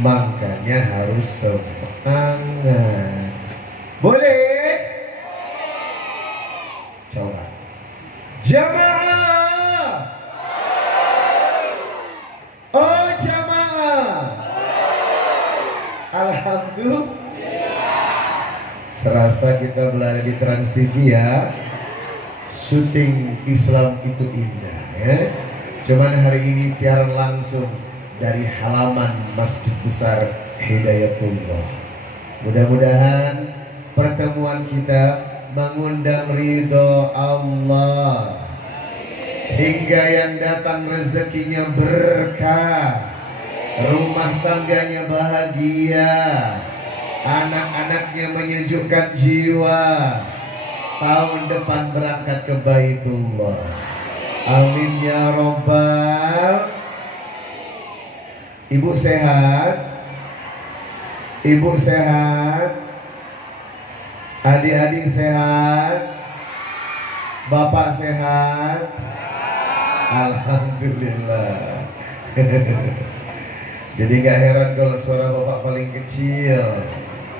makanya harus semangat. Boleh? Coba jamaah, oh jamaah, alhamdulillah. Serasa kita berada di Trans TV ya. Syuting Islam itu indah ya. Cuman hari ini siaran langsung dari halaman Masjid Besar Hidayatullah. Mudah-mudahan pertemuan kita mengundang ridho Allah, hingga yang datang rezekinya berkah, rumah tangganya bahagia, anak-anaknya menyejukkan jiwa, tahun depan berangkat ke Baitullah. Amin ya robbal. Ibu sehat? Ibu sehat? Adik-adik sehat? Bapak sehat? Alhamdulillah. Jadi gak heran kalau suara bapak paling kecil.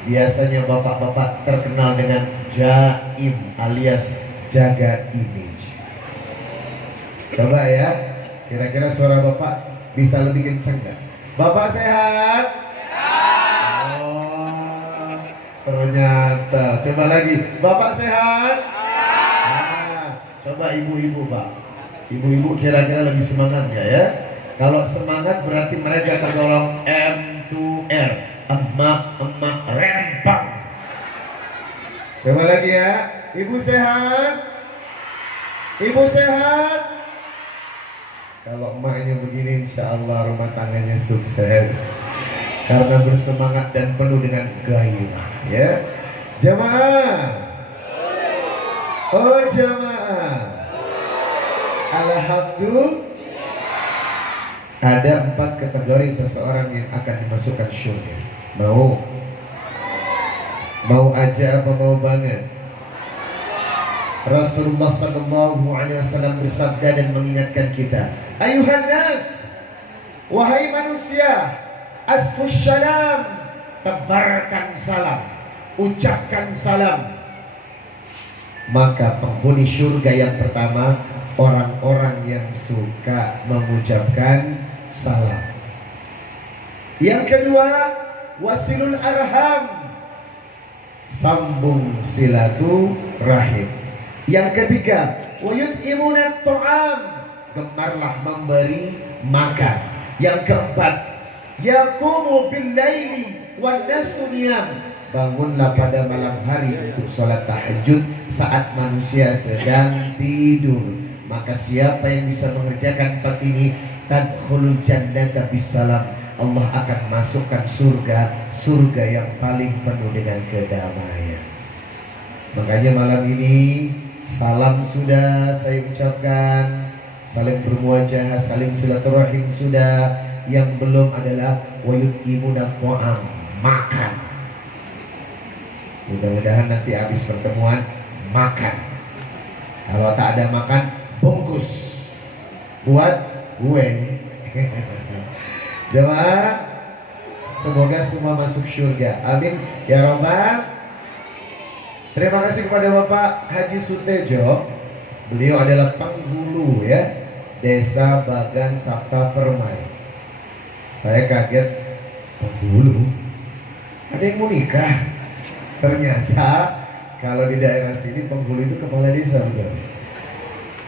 Biasanya bapak-bapak terkenal dengan jaim alias jaga image. Coba ya, kira-kira suara bapak bisa lebih kencang gak? Bapak sehat? Sehat. Oh, ternyata. Coba lagi, bapak sehat? Sehat. Coba ibu-ibu pak. Ibu-ibu kira-kira lebih semangat gak ya? Kalau semangat berarti mereka tergolong M2R, emak-emak rempang. Coba lagi ya, ibu sehat? Ibu sehat? Kalau emaknya begini insya Allah rumah tangganya sukses, karena bersemangat dan penuh dengan gairah ya. Jamaah, oh jamaah, alhamdulillah. Ada 4 kategori seseorang yang akan dimasukkan surga. Mau? Mau aja apa mau banget? Rasulullah SAW bersabda dan mengingatkan kita, ayuhan nas, wahai manusia, asfus salam, tebarkan salam, ucapkan salam. Maka penghuni surga yang pertama, orang-orang yang suka mengucapkan salam. Yang kedua, wasilul arham, sambung silaturahim. Yang ketiga, wayut'imunat ta'am, gemarlah memberi makan. Yang keempat, yaqumu bil laili wan nasu niyam, bangunlah pada malam hari untuk sholat tahajud saat manusia sedang tidur. Maka siapa yang bisa mengerjakan 4 ini, tadkhulul jannata bisalam, Allah akan masukkan surga, surga yang paling penuh dengan kedamaian. Makanya malam ini salam sudah saya ucapkan, saling bermuajah, saling silaturahim sudah. Yang belum adalah wayut'imunat ta'am, makan. Mudah-mudahan nanti habis pertemuan makan. Kalau tak ada makan, bungkus buat gue. Jemaah, semoga semua masuk surga. Amin ya robbal. Terima kasih kepada Bapak Haji Sutejo. Beliau adalah penghulu ya, Desa Bagan Sabta Permai. Saya kaget, penghulu? Ada yang mau nikah? Ternyata kalau di daerah sini penghulu itu kepala desa betul.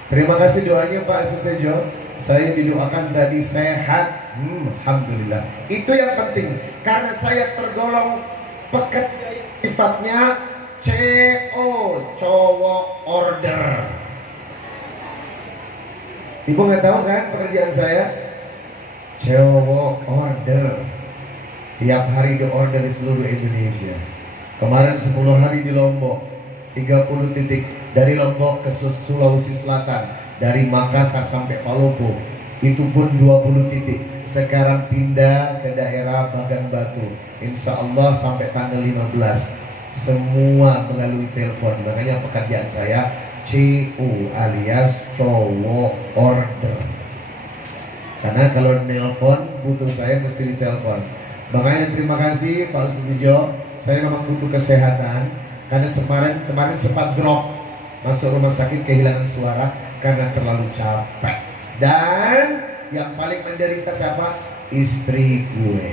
Terima kasih doanya Pak Sutejo. Saya didoakan tadi sehat. Alhamdulillah. Itu yang penting. Karena saya tergolong pekerja yang sifatnya CO, cowok order. Ibu nggak tahu kan pekerjaan saya? Cowok order. Tiap hari di order di seluruh Indonesia. Kemarin 10 hari di Lombok, 30 titik. Dari Lombok ke Sulawesi Selatan, dari Makassar sampai Palopo, itu pun 20 titik. Sekarang pindah ke daerah Bagan Batu, insya Allah sampai tanggal 15. Semua melalui telepon. Makanya pekerjaan saya CU alias cowok order. Karena kalau nelpon butuh saya mesti ditelepon. Makanya terima kasih Pak Sumijo. Saya memang butuh kesehatan karena kemarin sempat drop, masuk rumah sakit kehilangan suara karena terlalu capek. Dan yang paling menderita siapa? Istri gue.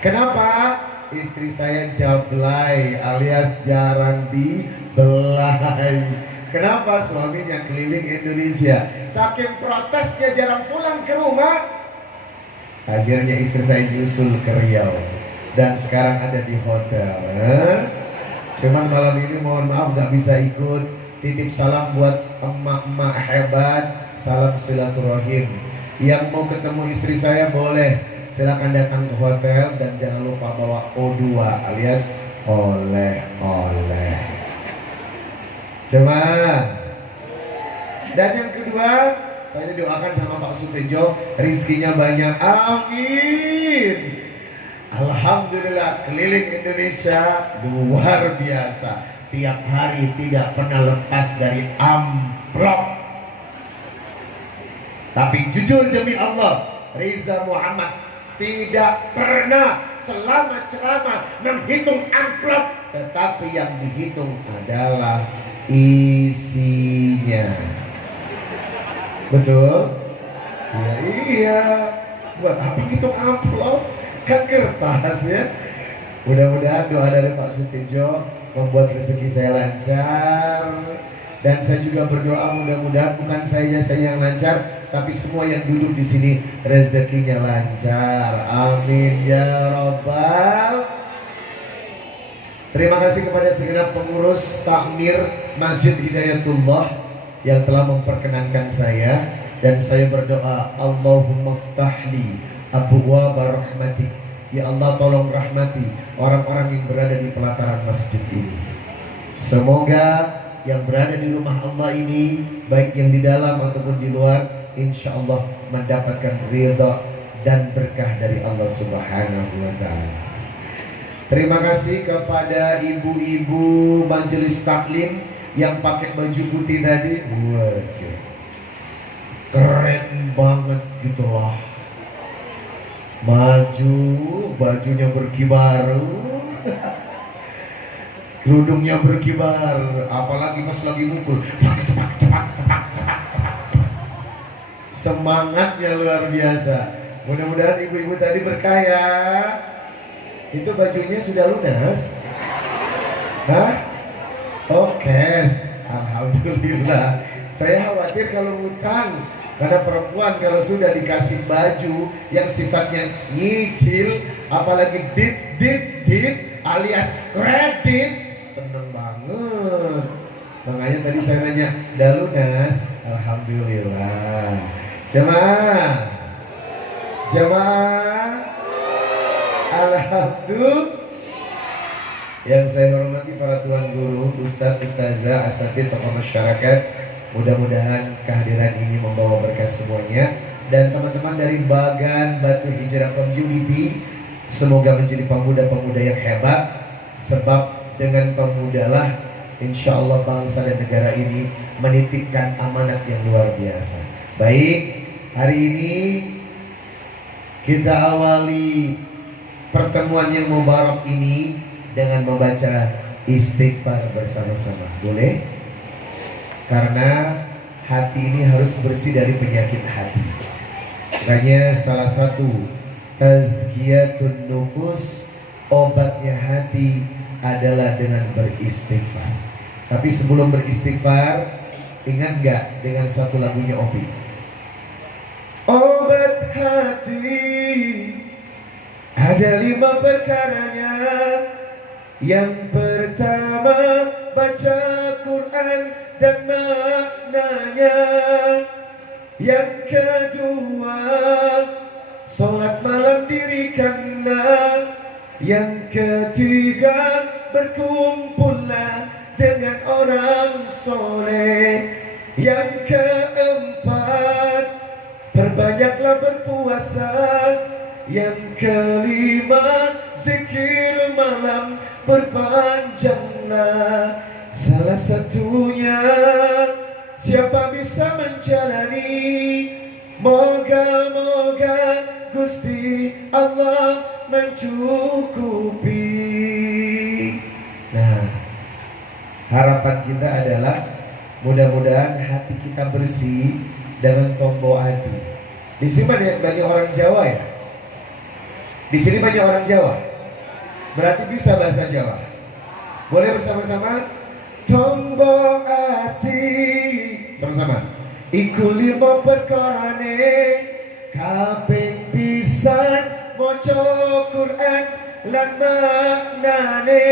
Kenapa? Istri saya jablay alias jarang dibelai. Kenapa? Suaminya keliling Indonesia. Saking protesnya jarang pulang ke rumah, akhirnya istri saya nyusul ke Riau dan sekarang ada di hotel. Cuman malam ini mohon maaf gak bisa ikut. Titip salam buat emak-emak hebat. Salam silaturahim. Yang mau ketemu istri saya boleh, silakan datang ke hotel dan jangan lupa bawa O2 alias oleh-oleh. Jemaah. Dan yang kedua, saya doakan sama Pak Sutejo, rizkinya banyak. Amin. Alhamdulillah, keliling Indonesia luar biasa. Tiap hari tidak pernah lepas dari amplop. Tapi jujur demi Allah, Reza Muhammad tidak pernah selama ceramah menghitung amplop, tetapi yang dihitung adalah isinya. Betul? Ya, iya. Buat apa gitu amplop? Kan kertas ya. Mudah-mudahan doa dari Pak Sutejo membuat rezeki saya lancar. Dan saya juga berdoa mudah-mudahan bukan saya yang lancar, tapi semua yang duduk di sini rezekinya lancar. Amin ya Rabbal. Terima kasih kepada segenap pengurus takmir Masjid Hidayatullah yang telah memperkenankan saya, dan saya berdoa, Allahumma ftahli abwaaba rahmatik. Ya Allah, tolong rahmati orang-orang yang berada di pelataran masjid ini. Semoga yang berada di rumah Allah ini, baik yang di dalam ataupun di luar, insya Allah mendapatkan ridha dan berkah dari Allah Subhanahu wa Ta'ala. Terima kasih kepada ibu-ibu majelis taklim yang pakai baju putih tadi. Waduh, keren banget gitulah. Bajunya berkibar, kerudungnya berkibar, apalagi pas lagi mukul, semangatnya luar biasa. Mudah-mudahan ibu-ibu tadi berkaya. Itu bajunya sudah lunas? Hah? Oke, alhamdulillah. Saya khawatir kalau ngutang, karena perempuan kalau sudah dikasih baju yang sifatnya nyicil, apalagi dit alias kredit, seneng banget. Makanya tadi saya nanya, udah lunas? Alhamdulillah. Jemaah, alhamdulillah. Yang saya hormati para tuan guru, ustadz, ustazah, asatidz, tokoh masyarakat, mudah-mudahan kehadiran ini membawa berkah semuanya. Dan teman-teman dari Bagan Batu Hijrah Community, semoga menjadi pemuda-pemuda yang hebat, sebab dengan pemudalah insya Allah bangsa dan negara ini menitipkan amanat yang luar biasa. Baik, hari ini kita awali pertemuan yang mubarak ini dengan membaca istighfar bersama-sama. Boleh? Karena hati ini harus bersih dari penyakit hati. Makanya salah satu tazkiyatun nufus, obatnya hati adalah dengan beristighfar. Tapi sebelum beristighfar, ingat gak dengan satu lagunya Opi? Obat hati ada 5 perkaranya. Yang pertama, baca Quran dan maknanya. Yang kedua, sholat malam dirikanlah. Yang ketiga, berkumpullah dengan orang soleh. Yang keempat, perbanyaklah berpuasa. Yang kelima, zikir malam berpanjanglah. Salah satunya, siapa bisa menjalani Moga-moga Gusti Allah mencukupi. Nah, harapan kita adalah mudah-mudahan hati kita bersih dengan tombo hati. Di sini banyak orang Jawa ya. Di sini banyak orang Jawa. Berarti bisa bahasa Jawa. Boleh bersama-sama? Tombo hati. Sama-sama. Iku limo perkorane kaping pisan maca Quran lan maknane,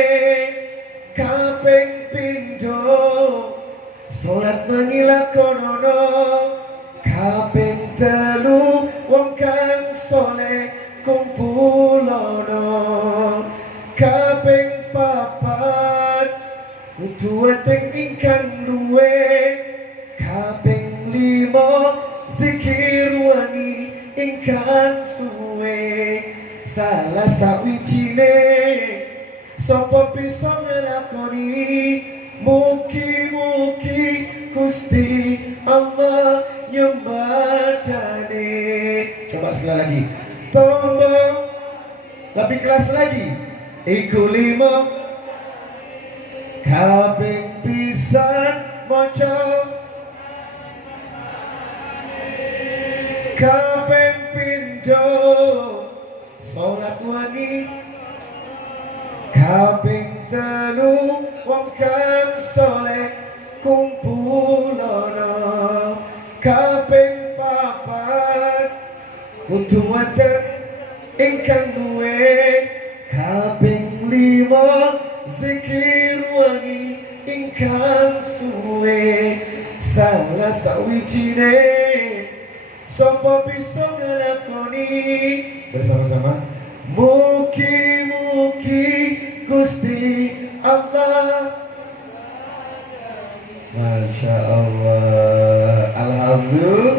kaping pindho salat mengilakonono, kaping telu wong kang saleh kumpulono, kaping papat kudu weteng ingkang duwe, kaping limo zikir wangi ingkang suwe. Salah sawijine sapa bisa nglakoni, mugi-mugi Gusti Allah nyembadane. Coba sekali lagi. Tombo lebih keras lagi. Iku limo kaping pisan maca, kaping pindho salat wangi, kaping telu wong kang saleh kumpulono, kaping papat kudu wonten ingkang duwe, kaping lima zikir wangi ingkang suwe. Salah sawijine sapa bisa nglakoni, bersama-sama. Mugi-mugi Gusti Allah. Masya Allah. Alhamdulillah.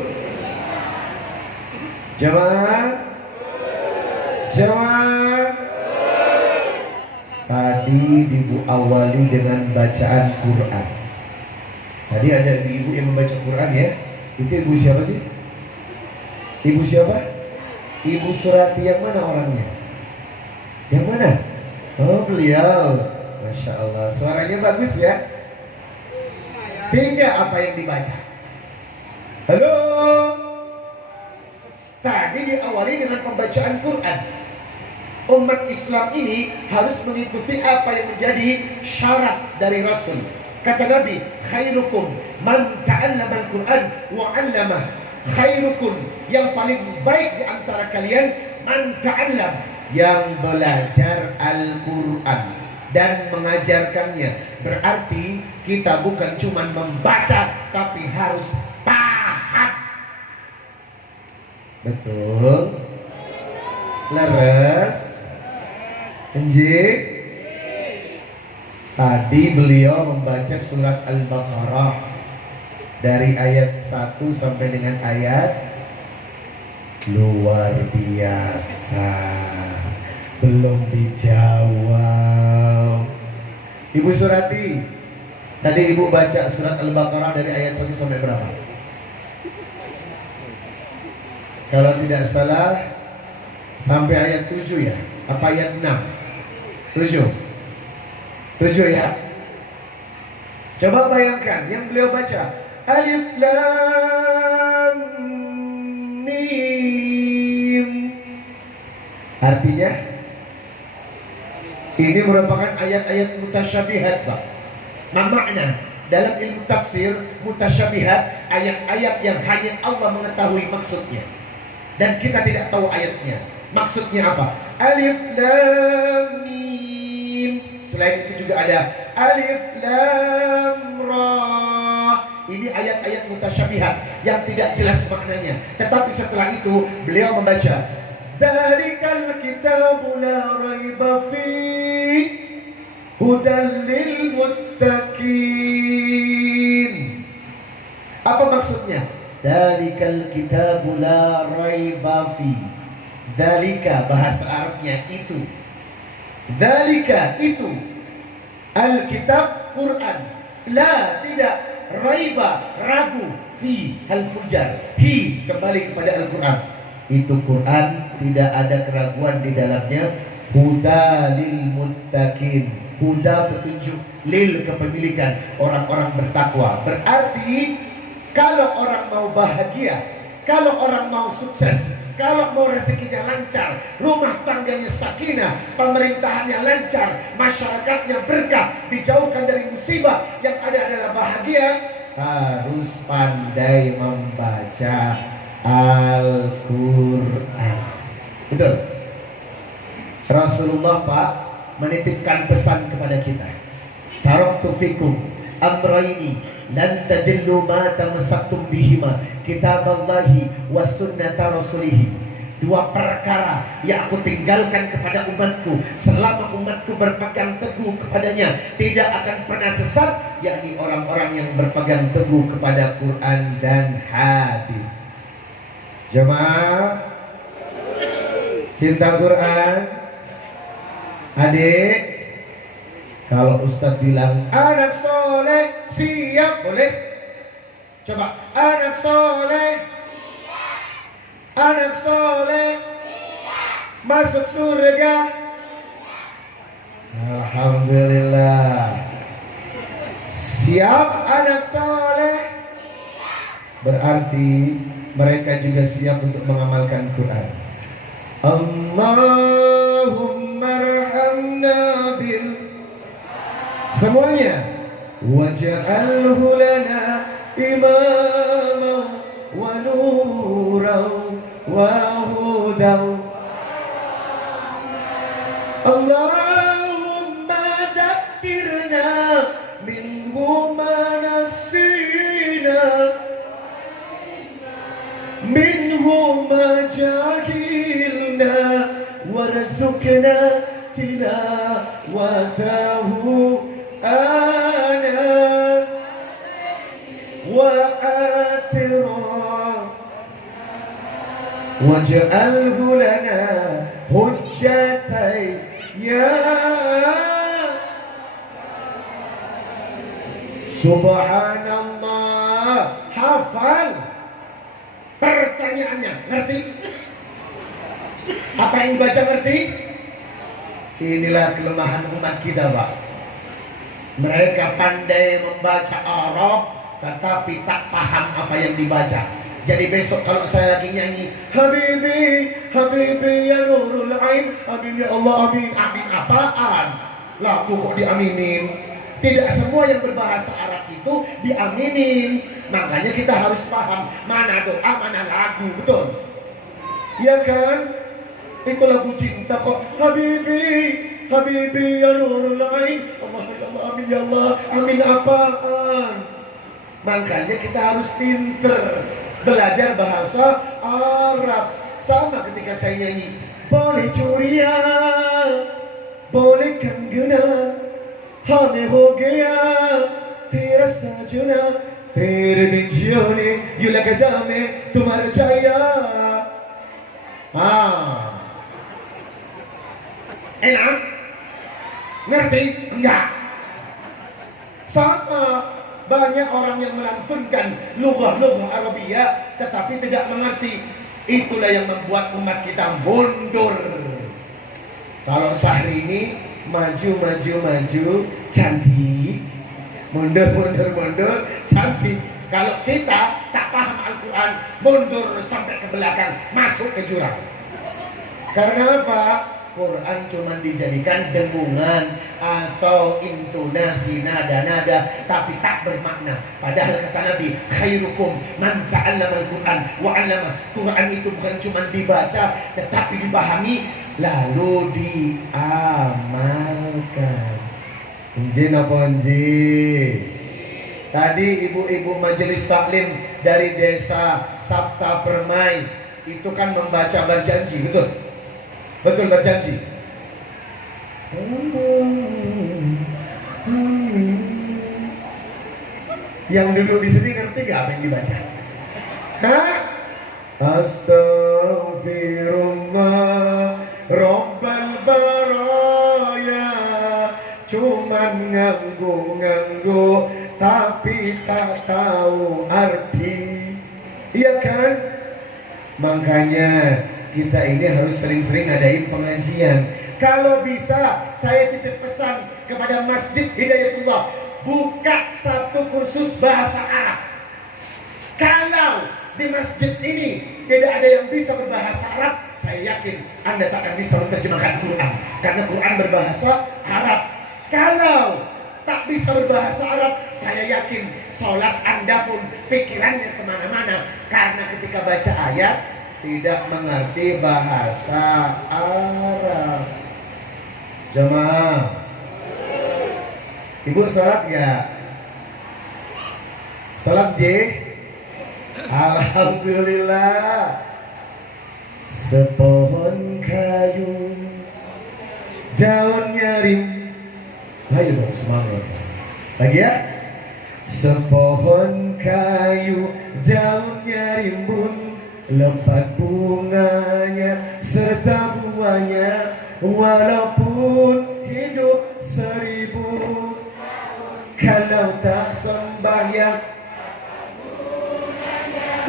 Jamaah, jamaah. Tadi diawali dengan bacaan Quran. Tadi ada ibu yang membaca Quran ya. Itu ibu siapa sih? Ibu siapa? Ibu Surati yang mana orangnya? Yang mana? Oh, beliau. Masya Allah, suaranya bagus ya. Tinggal apa yang dibaca? Halo. Tadi diawali dengan pembacaan Quran. Umat Islam ini harus mengikuti apa yang menjadi syarat dari Rasul. Kata Nabi, khairukum man ta'allama al-Quran wa 'allamah. Khairukum, yang paling baik di antara kalian, man ta'allam, yang belajar Al-Quran dan mengajarkannya. Berarti kita bukan cuma membaca, tapi harus paham. Betul? Leres? Enjik? Tadi beliau membaca surat Al-Baqarah dari ayat 1 sampai dengan ayat luar biasa. Belum dijawab. Ibu Surati, tadi ibu baca surat Al-Baqarah dari ayat 1 sampai berapa? Kalau tidak salah sampai ayat 7 ya? Apa ayat 6? 7 ya? Coba bayangkan yang beliau baca Alif Lam Mim. Artinya ini merupakan ayat-ayat mutasyabihat, Pak. Makna dalam ilmu tafsir, mutasyabihat ayat-ayat yang hanya Allah mengetahui maksudnya dan kita tidak tahu ayatnya. Maksudnya apa? Alif Lam Mim. Selain itu juga ada Alif Lam Ra. Ini ayat-ayat mutasyabihat yang tidak jelas maknanya. Tetapi setelah itu beliau membaca Dzalikal kitabu la raiba fihi hudal lil muttaqin. Apa maksudnya? Dzalikal kitabu la raiba fihi. Dzalika bahasa Arabnya itu. Dzalika itu. Alkitab Quran. La tidak raiba, ragu, fi al-fujar, hi kembali kepada Al-Quran. Itu Quran tidak ada keraguan di dalamnya. Huda lil muttaqin, huda petunjuk, lil kepemilikan orang-orang bertakwa. Berarti kalau orang mau bahagia, kalau orang mau sukses, kalau mau rezekinya lancar, rumah tangganya sakinah, pemerintahannya lancar, masyarakatnya berkah, dijauhkan dari musibah, yang ada adalah bahagia, harus pandai membaca Al-Quran. Betul. Rasulullah Pak menitipkan pesan kepada kita. Taraktu fikum amrayni lan tadillu ma tamassaktum bihima, kitaballahi wa sunnata rasulih. Dua perkara yang aku tinggalkan kepada umatku, selama umatku berpegang teguh kepadanya tidak akan pernah sesat, yakni orang-orang yang berpegang teguh kepada Quran dan hadis. Jemaah cinta Quran. Adik, kalau Ustadz bilang anak soleh siap, boleh? Coba, anak soleh, anak soleh masuk surga. Alhamdulillah. Siap anak soleh, berarti mereka juga siap untuk mengamalkan Quran. Allahumma rahamna bil, semuanya, waj'alhu lana imaman wa nuran wa hudan. Allahumma dhakkirna minhu ma nasina, minhu ma jahilna, warzuqna tilawatahu ana wa atira, waj'alhu lana hujjatai ya subhanallah. Hafal. Pertanyaannya, ngerti? Apa yang dibaca ngerti? Inilah kelemahan umat kita, Pak. Mereka pandai membaca Arab, tetapi tak paham apa yang dibaca. Jadi besok kalau saya lagi nyanyi Habibi, Habibi ya nurul ain, amin ya Allah, amin. Amin apaan? Lah kok diaminin? Tidak semua yang berbahasa Arab itu diaminin. Makanya kita harus paham mana doa, mana lagu, betul? Ya kan? Itu lagu cinta kok. Habibi, Habibi ya nurul ain, Allah ya Allah, amin ya Allah. Amin apaan? Makanya kita harus pinter belajar bahasa Arab. Sama ketika saya nyanyi, boleh curiya, boleh kangguna, hame ho gaya tera sajna, tere bin jione yu lagda mein tumhara jaya. Enak? Ngerti? Enggak. Sama banyak orang yang melantunkan lughah-lughah Arabia tetapi tidak mengerti. Itulah yang membuat umat kita mundur. Kalau Syahrini maju cantik, mundur cantik. Kalau kita tak paham Al-Quran, mundur sampai ke belakang, masuk ke jurang. Karena apa? Quran cuma dijadikan dengungan atau intonasi nada-nada, tapi tak bermakna. Padahal kata Nabi, khairukum man ta'allama al-Quran wa 'allama. Quran itu bukan cuma dibaca, tetapi dipahami lalu diamalkan. Nggih napa nggih? Tadi ibu-ibu majelis taklim dari desa Sabta Permai itu kan membaca berjanji, betul? Betul berjanji. Yang duduk di sini ngerti gak apa yang dibaca? Hah? Astaghfirullah Rabbal baraya cuman nganggu-nganggu tapi tak tahu arti. Iya kan? Makanya kita ini harus sering-sering ngadain pengajian. Kalau bisa saya titip pesan kepada Masjid Hidayatullah, buka satu kursus bahasa Arab. Kalau di masjid ini tidak ada yang bisa berbahasa Arab, saya yakin Anda tak akan bisa menerjemahkan Quran, karena Quran berbahasa Arab. Kalau tak bisa berbahasa Arab, saya yakin sholat Anda pun pikirannya kemana-mana, karena ketika baca ayat tidak mengerti bahasa Arab. Jamaah, Ibu sholat gak? Sholat J? Alhamdulillah. Sepohon kayu daunnya rim. Ayo dong semangat. Lagi ya. Sepohon kayu daunnya rimbun, lebat bunganya serta buahnya, walaupun hidup 1000 kalau tak sembahyang,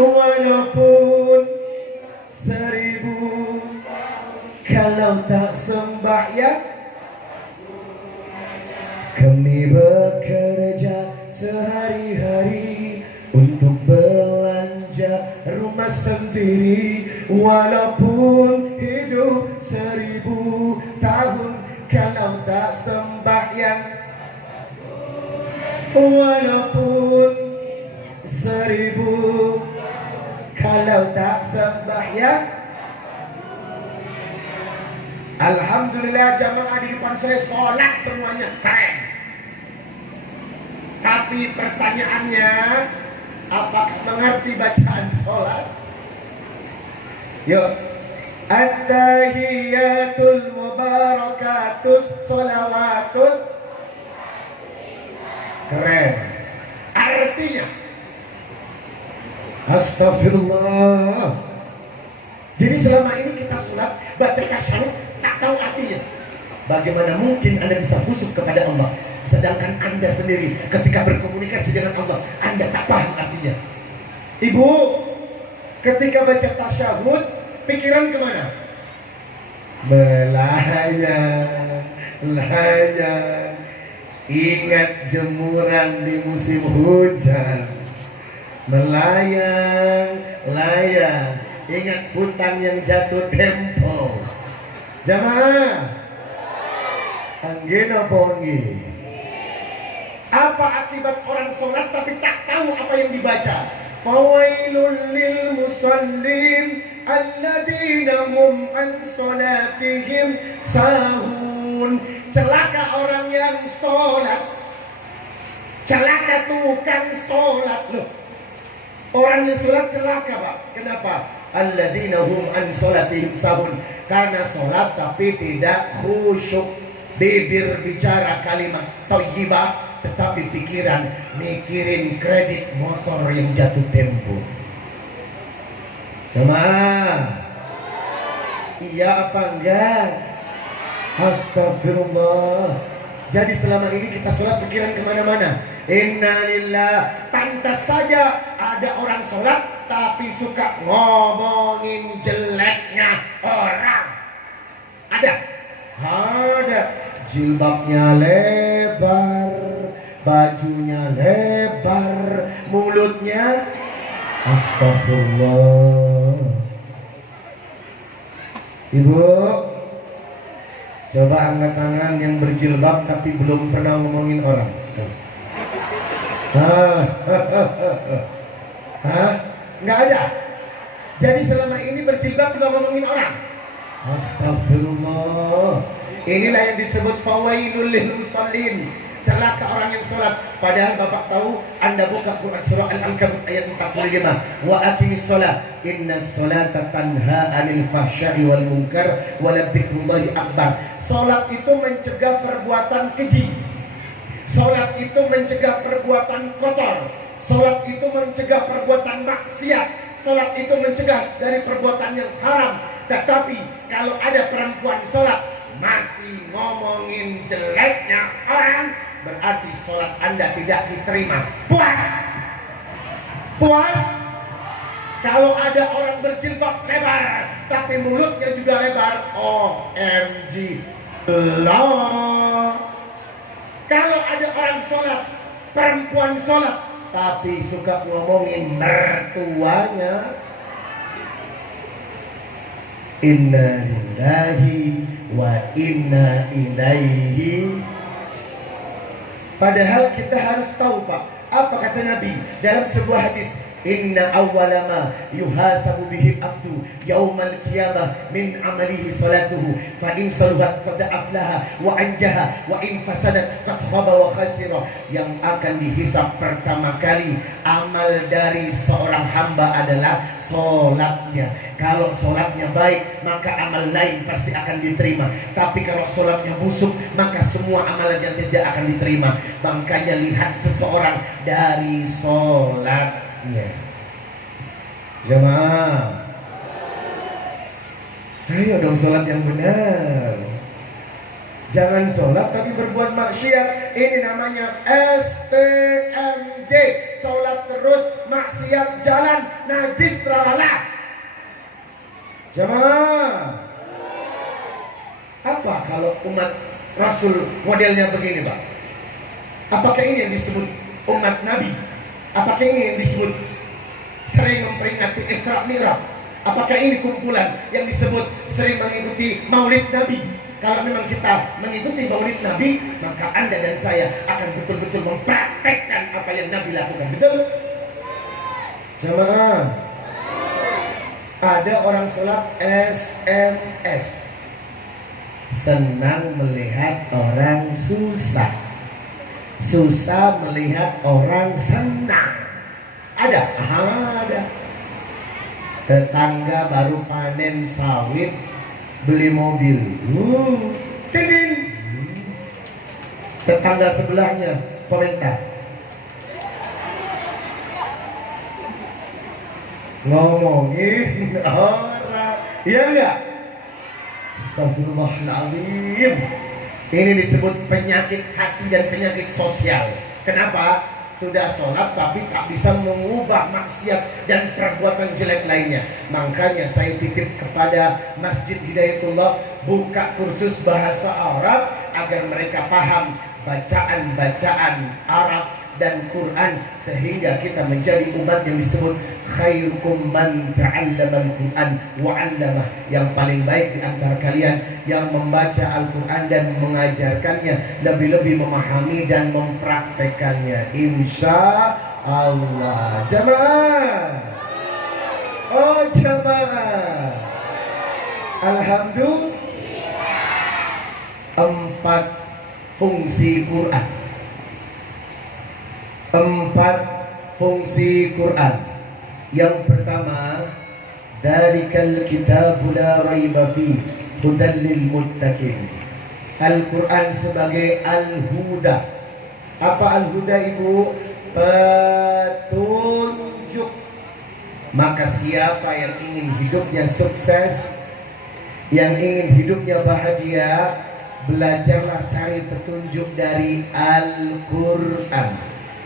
walaupun 1000 kalau tak sembahyang. Kami bekerja sehari-hari untuk belanja rumah sendiri, walaupun hidup 1000 tahun kalau tak sembahyang, walaupun 1000 kalau tak sembahyang. Alhamdulillah jamaah di depan saya sholat semuanya keren. Tapi pertanyaannya, apakah mengerti bacaan sholat? Yuk. At-tahiyatul mubarakatus sholawatun. Keren. Artinya, astagfirullah. Jadi selama ini kita sholat baca tasyahud tak tahu artinya. Bagaimana mungkin Anda bisa khusyuk kepada Allah, sedangkan Anda sendiri ketika berkomunikasi dengan Allah Anda tak paham artinya? Ibu, ketika baca tasyahud pikiran kemana? Melayang, layang. Ingat jemuran di musim hujan. Melayang, layang. Ingat hutang yang jatuh tempo. Jamaah, anggena ponggi. Apa akibat orang sholat tapi tak tahu apa yang dibaca? Fawailul lil musallin alladzina hum an sholatihim sahun. Celaka orang yang sholat, celaka tukang sholat. Loh, orang yang sholat celaka Pak. Kenapa? Alladzina hum an sholatihim sahun. Karena sholat tapi tidak khusyuk. Bibir bicara kalimat thayyibah, tetapi pikiran mikirin kredit motor yang jatuh tempo. Jamaah, iya apa enggak? Astagfirullah. Jadi selama ini kita sholat pikiran kemana-mana. Innalillah. Pantas saja ada orang sholat tapi suka ngomongin jeleknya orang. Ada? Ada. Jilbabnya lebar, bajunya lebar, mulutnya astagfirullah. Ibu, coba angkat tangan yang berjilbab tapi belum pernah ngomongin orang. Hah? Nggak ada. Jadi selama ini berjilbab juga ngomongin orang. Astagfirullah. Inilah yang disebut fawailul lil musallin. Celaka orang yang sholat. Padahal Bapak tahu, Anda buka Quran surah Al-Ankabut ayat 45. Wa aqimis sholat. Inna sholata tanha anil fahsya'i wal munkar wa ladzikrullahi akbar. Sholat itu mencegah perbuatan keji. Sholat itu mencegah perbuatan kotor. Sholat itu mencegah perbuatan maksiat. Sholat itu mencegah dari perbuatan yang haram. Tetapi kalau ada perempuan sholat masih ngomongin jeleknya orang, berarti sholat Anda tidak diterima. Puas? Puas? Kalau ada orang berjilbab lebar tapi mulutnya juga lebar, OMG. Allah. Kalau ada orang sholat, perempuan sholat tapi suka ngomongin mertuanya, inna lillahi wa inna ilaihi. Padahal kita harus tahu, Pak, apa kata Nabi dalam sebuah hadis, inna awwala ma yuhasabu bihi abdu yaumal qiyamah min amalihi salatuhu fa in saluhat qad aflaha wa anjaha wa in fasadat qad khaba wa khasira. Yang akan dihisab pertama kali amal dari seorang hamba adalah solatnya. Kalau solatnya baik, maka amal lain pasti akan diterima. Tapi kalau solatnya busuk, maka semua amalan yang tidak akan diterima. Makanya lihat seseorang dari solatnya. Jamaah, ayo dong sholat yang benar. Jangan sholat tapi berbuat maksiat. Ini namanya STMJ. Sholat terus, maksiat jalan, najis tralala. Jamaah, apa kalau umat Rasul modelnya begini, Pak? Apakah ini yang disebut umat Nabi? Apakah ini yang disebut sering memperingati Isra Mi'raj? Apakah ini kumpulan yang disebut sering mengikuti Maulid Nabi? Kalau memang kita mengikuti Maulid Nabi, maka Anda dan saya akan betul-betul mempraktekkan apa yang Nabi lakukan. Betul? Jamaah, ada orang sholat SMS, senang melihat orang susah, susah melihat orang senang. Ada? Ada. Tetangga baru panen sawit, beli mobil. Tin. Tetangga sebelahnya komentar, ngomongin orang. Iya enggak? Astagfirullahaladzim. Ini disebut penyakit hati dan penyakit sosial. Kenapa? Sudah sholat tapi tak bisa mengubah maksiat dan perbuatan jelek lainnya. Makanya saya titip kepada Masjid Hidayatullah, buka kursus bahasa Arab agar mereka paham bacaan-bacaan Arab dan Quran, sehingga kita menjadi umat yang disebut khairukum man ta'allamal Quran wa 'allamah, yang paling baik di antara kalian yang membaca Al-Quran dan mengajarkannya, lebih-lebih memahami dan mempraktekannya, insya Allah. Jamaah, oh jamaah, alhamdulillah. 4 fungsi Quran. 4 fungsi Quran. Yang pertama, dzalikal kitabu la raiba fi hudan lil muttaqin. Al-Quran sebagai al-huda. Apa al-huda, Ibu? Petunjuk. Maka siapa yang ingin hidupnya sukses, yang ingin hidupnya bahagia, belajarlah cari petunjuk dari Al-Quran.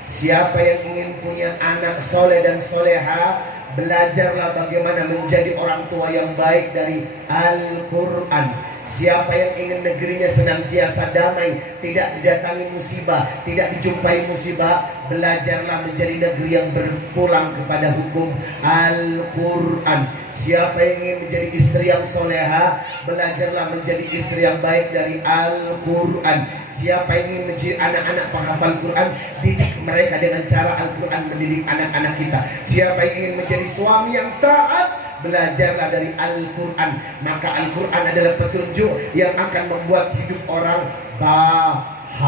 Siapa yang ingin punya anak soleh dan soleha, belajarlah bagaimana menjadi orang tua yang baik dari Al-Quran. Siapa yang ingin negerinya senantiasa damai, tidak didatangi musibah, tidak dijumpai musibah, belajarlah menjadi negeri yang berpulang kepada hukum Al-Quran. Siapa yang ingin menjadi istri yang soleha, belajarlah menjadi istri yang baik dari Al-Quran. Siapa yang ingin menjadi anak-anak penghafal Quran, didik mereka dengan cara Al-Quran mendidik anak-anak kita. Siapa yang ingin menjadi suami yang taat, belajarlah dari Al-Quran. Maka Al-Quran adalah petunjuk yang akan membuat hidup orang bahagia.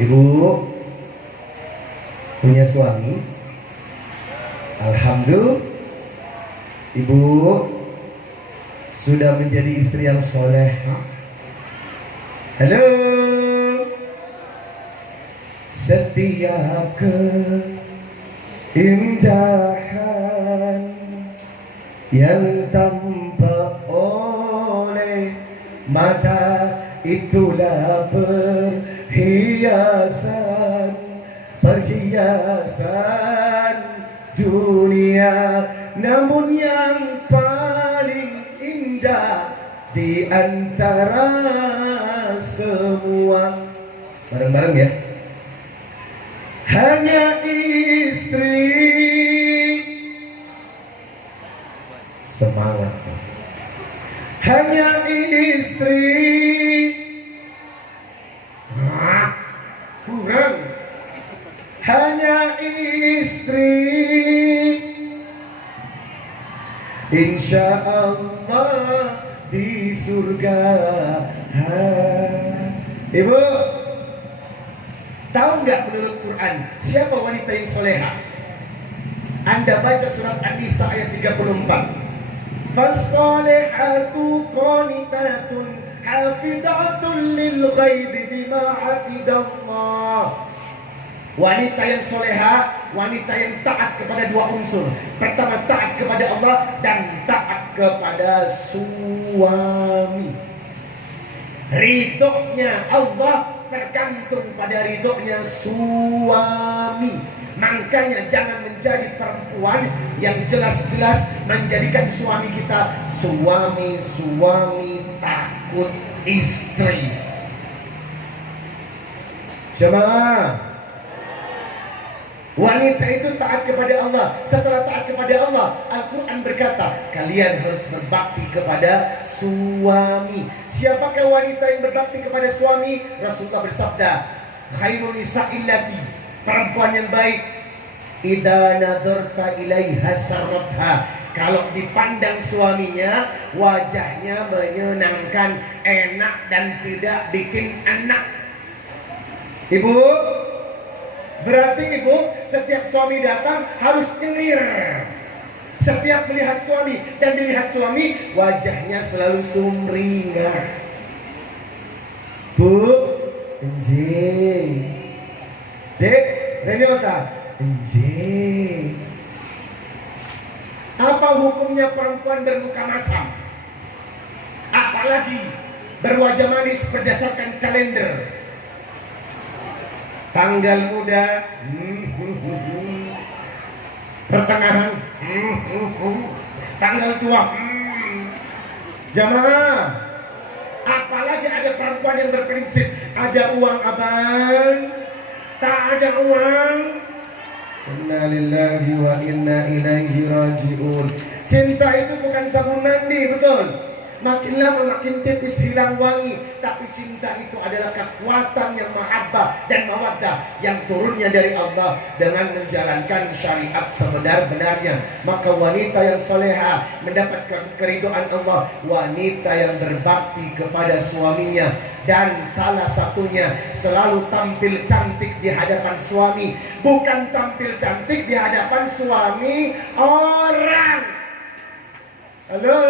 Ibu punya suami, alhamdulillah. Ibu sudah menjadi istri yang soleh. Halo. Setiap keindahan yang tampak mata itulah perhiasan dunia, namun yang paling indah di antara semua, bareng-bareng ya, hanya istri. Semangat. Hanya istri. Kurang. Hanya istri. Insya Allah di surga. Ibu, tahu nggak menurut Quran siapa wanita yang soleha? Anda baca surat An-Nisa ayat 34. Fassalihatu qanitatun hafidatun lil ghaibi bima hafidallah. Wanita yang soleha, wanita yang taat kepada dua unsur. Pertama, taat kepada Allah dan taat kepada suami. Ridhonya Allah tergantung pada ridhonya suami. Makanya jangan menjadi perempuan yang jelas-jelas menjadikan suami kita suami takut istri. Jemaah, wanita itu taat kepada Allah. Setelah taat kepada Allah, Al-Quran berkata, kalian harus berbakti kepada suami. Siapakah wanita yang berbakti kepada suami? Rasulullah bersabda, khairun nisa'illati, perempuan yang baik, idza nadarta ilaiha sarratha, kalau dipandang suaminya wajahnya menyenangkan, enak dan tidak bikin enak. Ibu, berarti ibu setiap suami datang harus nyengir. Setiap melihat suami dan dilihat suami, wajahnya selalu sumringah. Bu, enjing. Dek, Renata, enjing. Apa hukumnya perempuan bermuka masam? Apalagi berwajah manis berdasarkan kalender. Tanggal muda, pertengahan, tanggal tua, jamaah. Apalagi ada perempuan yang berprinsip, ada uang abang, tak ada uang. Inna lillahi wa inna ilaihi raji'un. Cinta itu bukan sabun mandi, betul? Makin lama makin tipis, hilang wangi. Tapi cinta itu adalah kekuatan yang mahabbah dan mawaddah yang turunnya dari Allah dengan menjalankan syariat sebenar-benarnya. Maka wanita yang soleha mendapatkan keridhaan Allah, wanita yang berbakti kepada suaminya. Dan salah satunya selalu tampil cantik di hadapan suami. Bukan tampil cantik di hadapan suami orang. Halo.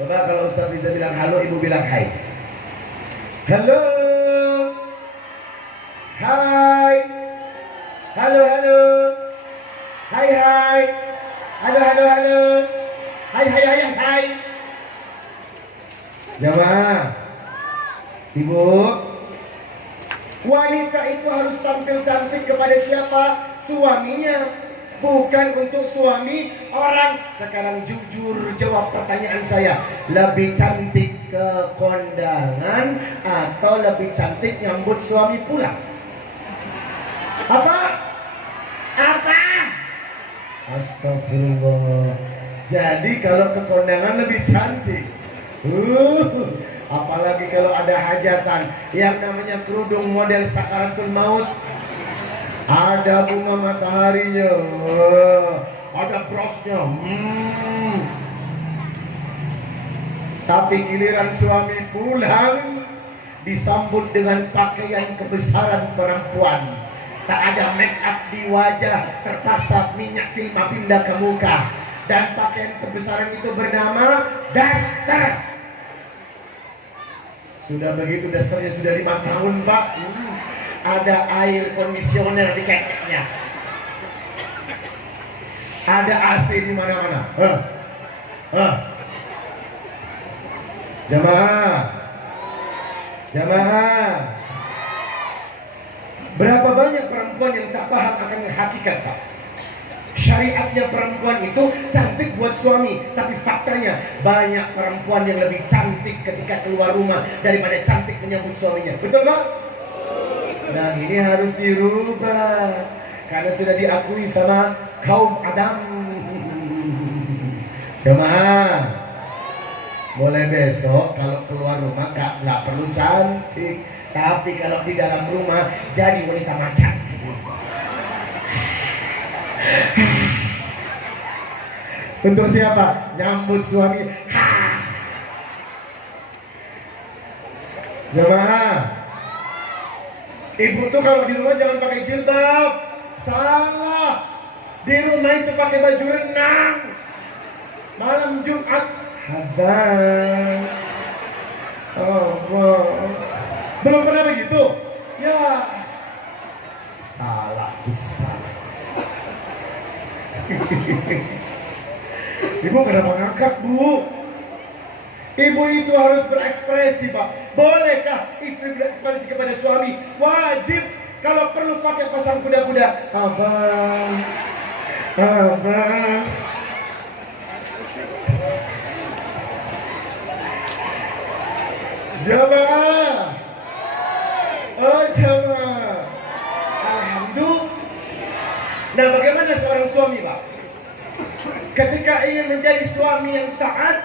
Coba kalau Ustaz bisa bilang halo, ibu bilang hai. Halo. Hai. Halo, halo. Hai, hai. Halo, halo, halo. Hai, hai, hai, hai. Jamaah, ibu, wanita itu harus tampil cantik kepada siapa? Suaminya, bukan untuk suami orang. Sekarang jujur jawab pertanyaan saya, lebih cantik ke kondangan atau lebih cantik nyambut suami pulang? Apa? Apa? Astagfirullah. Jadi kalau ke kondangan lebih cantik. Apalagi kalau ada hajatan yang namanya kerudung model sakaratul maut, ada bunga mataharinya, ada brosnya. Tapi giliran suami pulang disambut dengan pakaian kebesaran perempuan. Tak ada make up di wajah, terpasang minyak filma pindah ke muka. Dan pakaian kebesaran itu bernama daster. Sudah begitu dasarnya sudah 5 tahun Pak. Ada air kondisioner di kekeknya. Ada AC di mana-mana. Jamaah, jamaah. Berapa banyak perempuan yang tak paham akan hakikat, Pak? Syariatnya perempuan itu cantik buat suami, tapi faktanya banyak perempuan yang lebih cantik ketika keluar rumah daripada cantik menyambut suaminya. Betul, Pak? Nah, ini harus dirubah karena sudah diakui sama kaum Adam. Jemaah, mulai besok kalau keluar rumah nggak perlu cantik, tapi kalau di dalam rumah jadi wanita macan. Untuk siapa? Nyambut suami. Jemaah, ibu tuh kalau di rumah jangan pakai jilbab. Salah. Di rumah itu pakai baju renang. Malam Jumat hadan. Oh, belum pernah begitu? Ya, salah besar. Ibu kenapa ngangkat, Bu? Ibu itu harus berekspresi, Pak. Bolehkah istri berekspresi kepada suami? Wajib. Kalau perlu pakai pasang kuda-kuda. Abang, abang. Jamaah. Oh, jamaah. Alhamdulillah. Nah, bagaimana seorang suami, Pak? Ketika ingin menjadi suami yang taat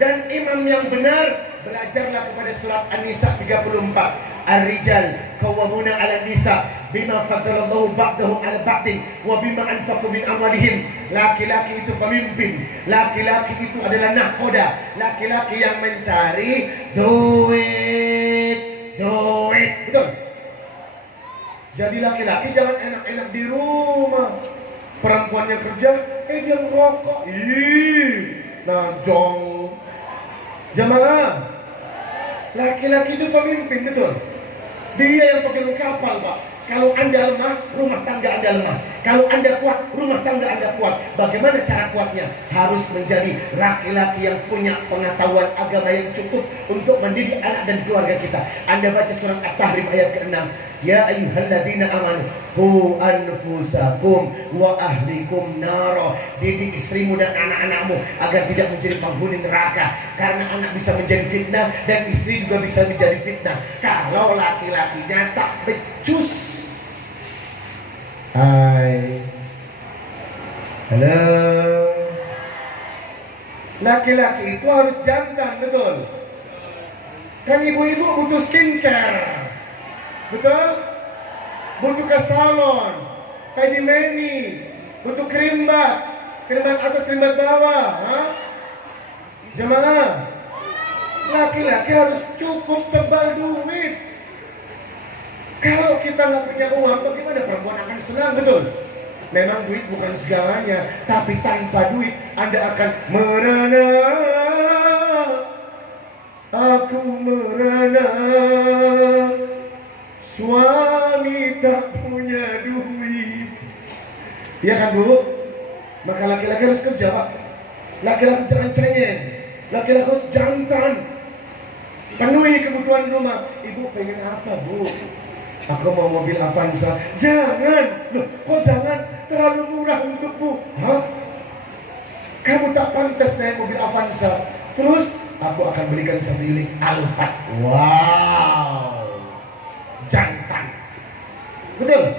dan imam yang benar, belajarlah kepada surat An-Nisa 34. Ar-rijal qawwamuna 'alan nisa bima faddalallahu ba'dahum 'ala ba'din wa bima anfaqu min amwalihim. Laki-laki itu pemimpin, laki-laki itu adalah nahkoda, laki-laki yang mencari duit. Betul? Jadi laki-laki jangan enak-enak di rumah. Perempuannya kerja, dia merokok. Najong. Jamaah, laki-laki itu pemimpin, betul? Dia yang pegang kapal, Pak. Kalau Anda lemah, rumah tangga Anda lemah. Kalau Anda kuat, rumah tangga Anda kuat. Bagaimana cara kuatnya? Harus menjadi laki-laki yang punya pengetahuan agama yang cukup untuk mendidik anak dan keluarga kita. Anda baca surat At-Tahrim ayat ke-6. Ya ayyuhalladzina amanu qu anfusakum wa ahlikum nara. Didik istrimu dan anak-anakmu agar tidak menjadi penghuni neraka. Karena anak bisa menjadi fitnah dan istri juga bisa menjadi fitnah kalau laki-lakinya tak becus. Hai. Halo. Laki-laki itu harus jantan, betul? Kan ibu-ibu butuh skincare. Betul? Butuh ke salon, pedi-mani, butuh krimbat atas, krimbat bawah. Jemaah, laki-laki harus cukup tebal duit. Kalau kita nggak punya uang, bagaimana perempuan akan senang, betul? Memang duit bukan segalanya, tapi tanpa duit Anda akan merana. Aku merana. Suami tak punya duit. Ya kan, Bu? Maka laki-laki harus kerja, Pak. Laki-laki jangan cengeng. Laki-laki harus jantan. Penuhi kebutuhan di rumah. Ibu pengen apa, Bu? Aku mau mobil Avanza. Jangan. Loh, kok jangan? Terlalu murah untukmu. Kamu tak pantas naik mobil Avanza. Terus aku akan belikan satu unit Alphard. Wow. Jantan. Betul?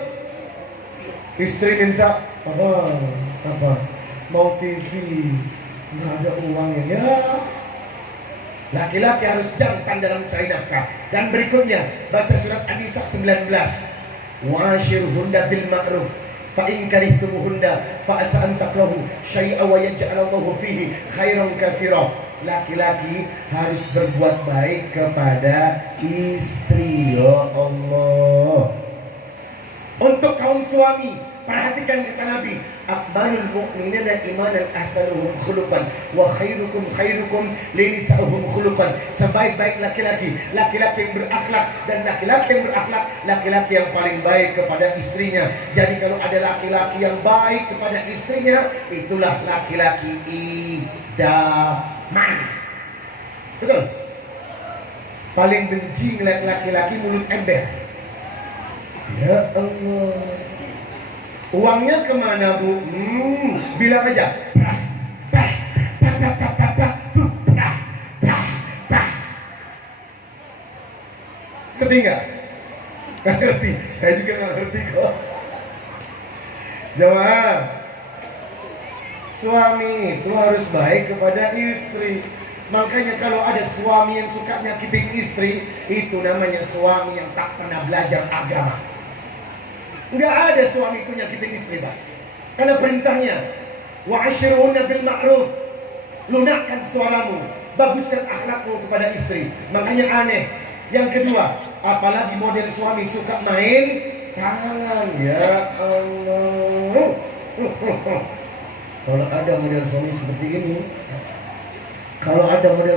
Istri minta apa? Mau TV. Nggak ada uangnya. Ya. Laki-laki harus jantan dalam mencari nafkah. Dan berikutnya, baca surat An-Nisa 19. Washirhunna bil ma'ruf fa in karihtumuhunna fa asa an takrahu syai'a wa yaj'alallahu fihi khairan katsira. Laki-laki harus berbuat baik kepada istri. Ya Allah. Untuk kaum suami, perhatikan kata Nabi, akmalul mu'minina imanan ahsanuhum khuluqan wa khairukum linisa'uhum khuluqan. Sebaik-baik laki-laki yang berakhlak, dan laki-laki yang berakhlak, laki-laki yang paling baik kepada istrinya. Jadi kalau ada laki-laki yang baik kepada istrinya, itulah laki-laki idaman. Betul? Paling benci ngeliat laki-laki mulut ember. Ya Allah. Uangnya kemana bu? Bilang aja. Prah, prah, prah, prah, prah, prah, prah, tuh, prah, prah, prah. Ngerti nggak? Nggak ngerti. Saya juga nggak ngerti kok. Jawab. Suami itu harus baik kepada istri. Makanya kalau ada suami yang suka nyakitin istri, itu namanya suami yang tak pernah belajar agama. Nggak ada suami itu nyakitin istri, Pak. Karena perintahnya, wa'ashiruhunna bil ma'ruf. Lunakkan suaramu, baguskan akhlakmu kepada istri. Makanya aneh. Yang kedua, apalagi model suami suka main tangan. Ya Allah. Kalau ada model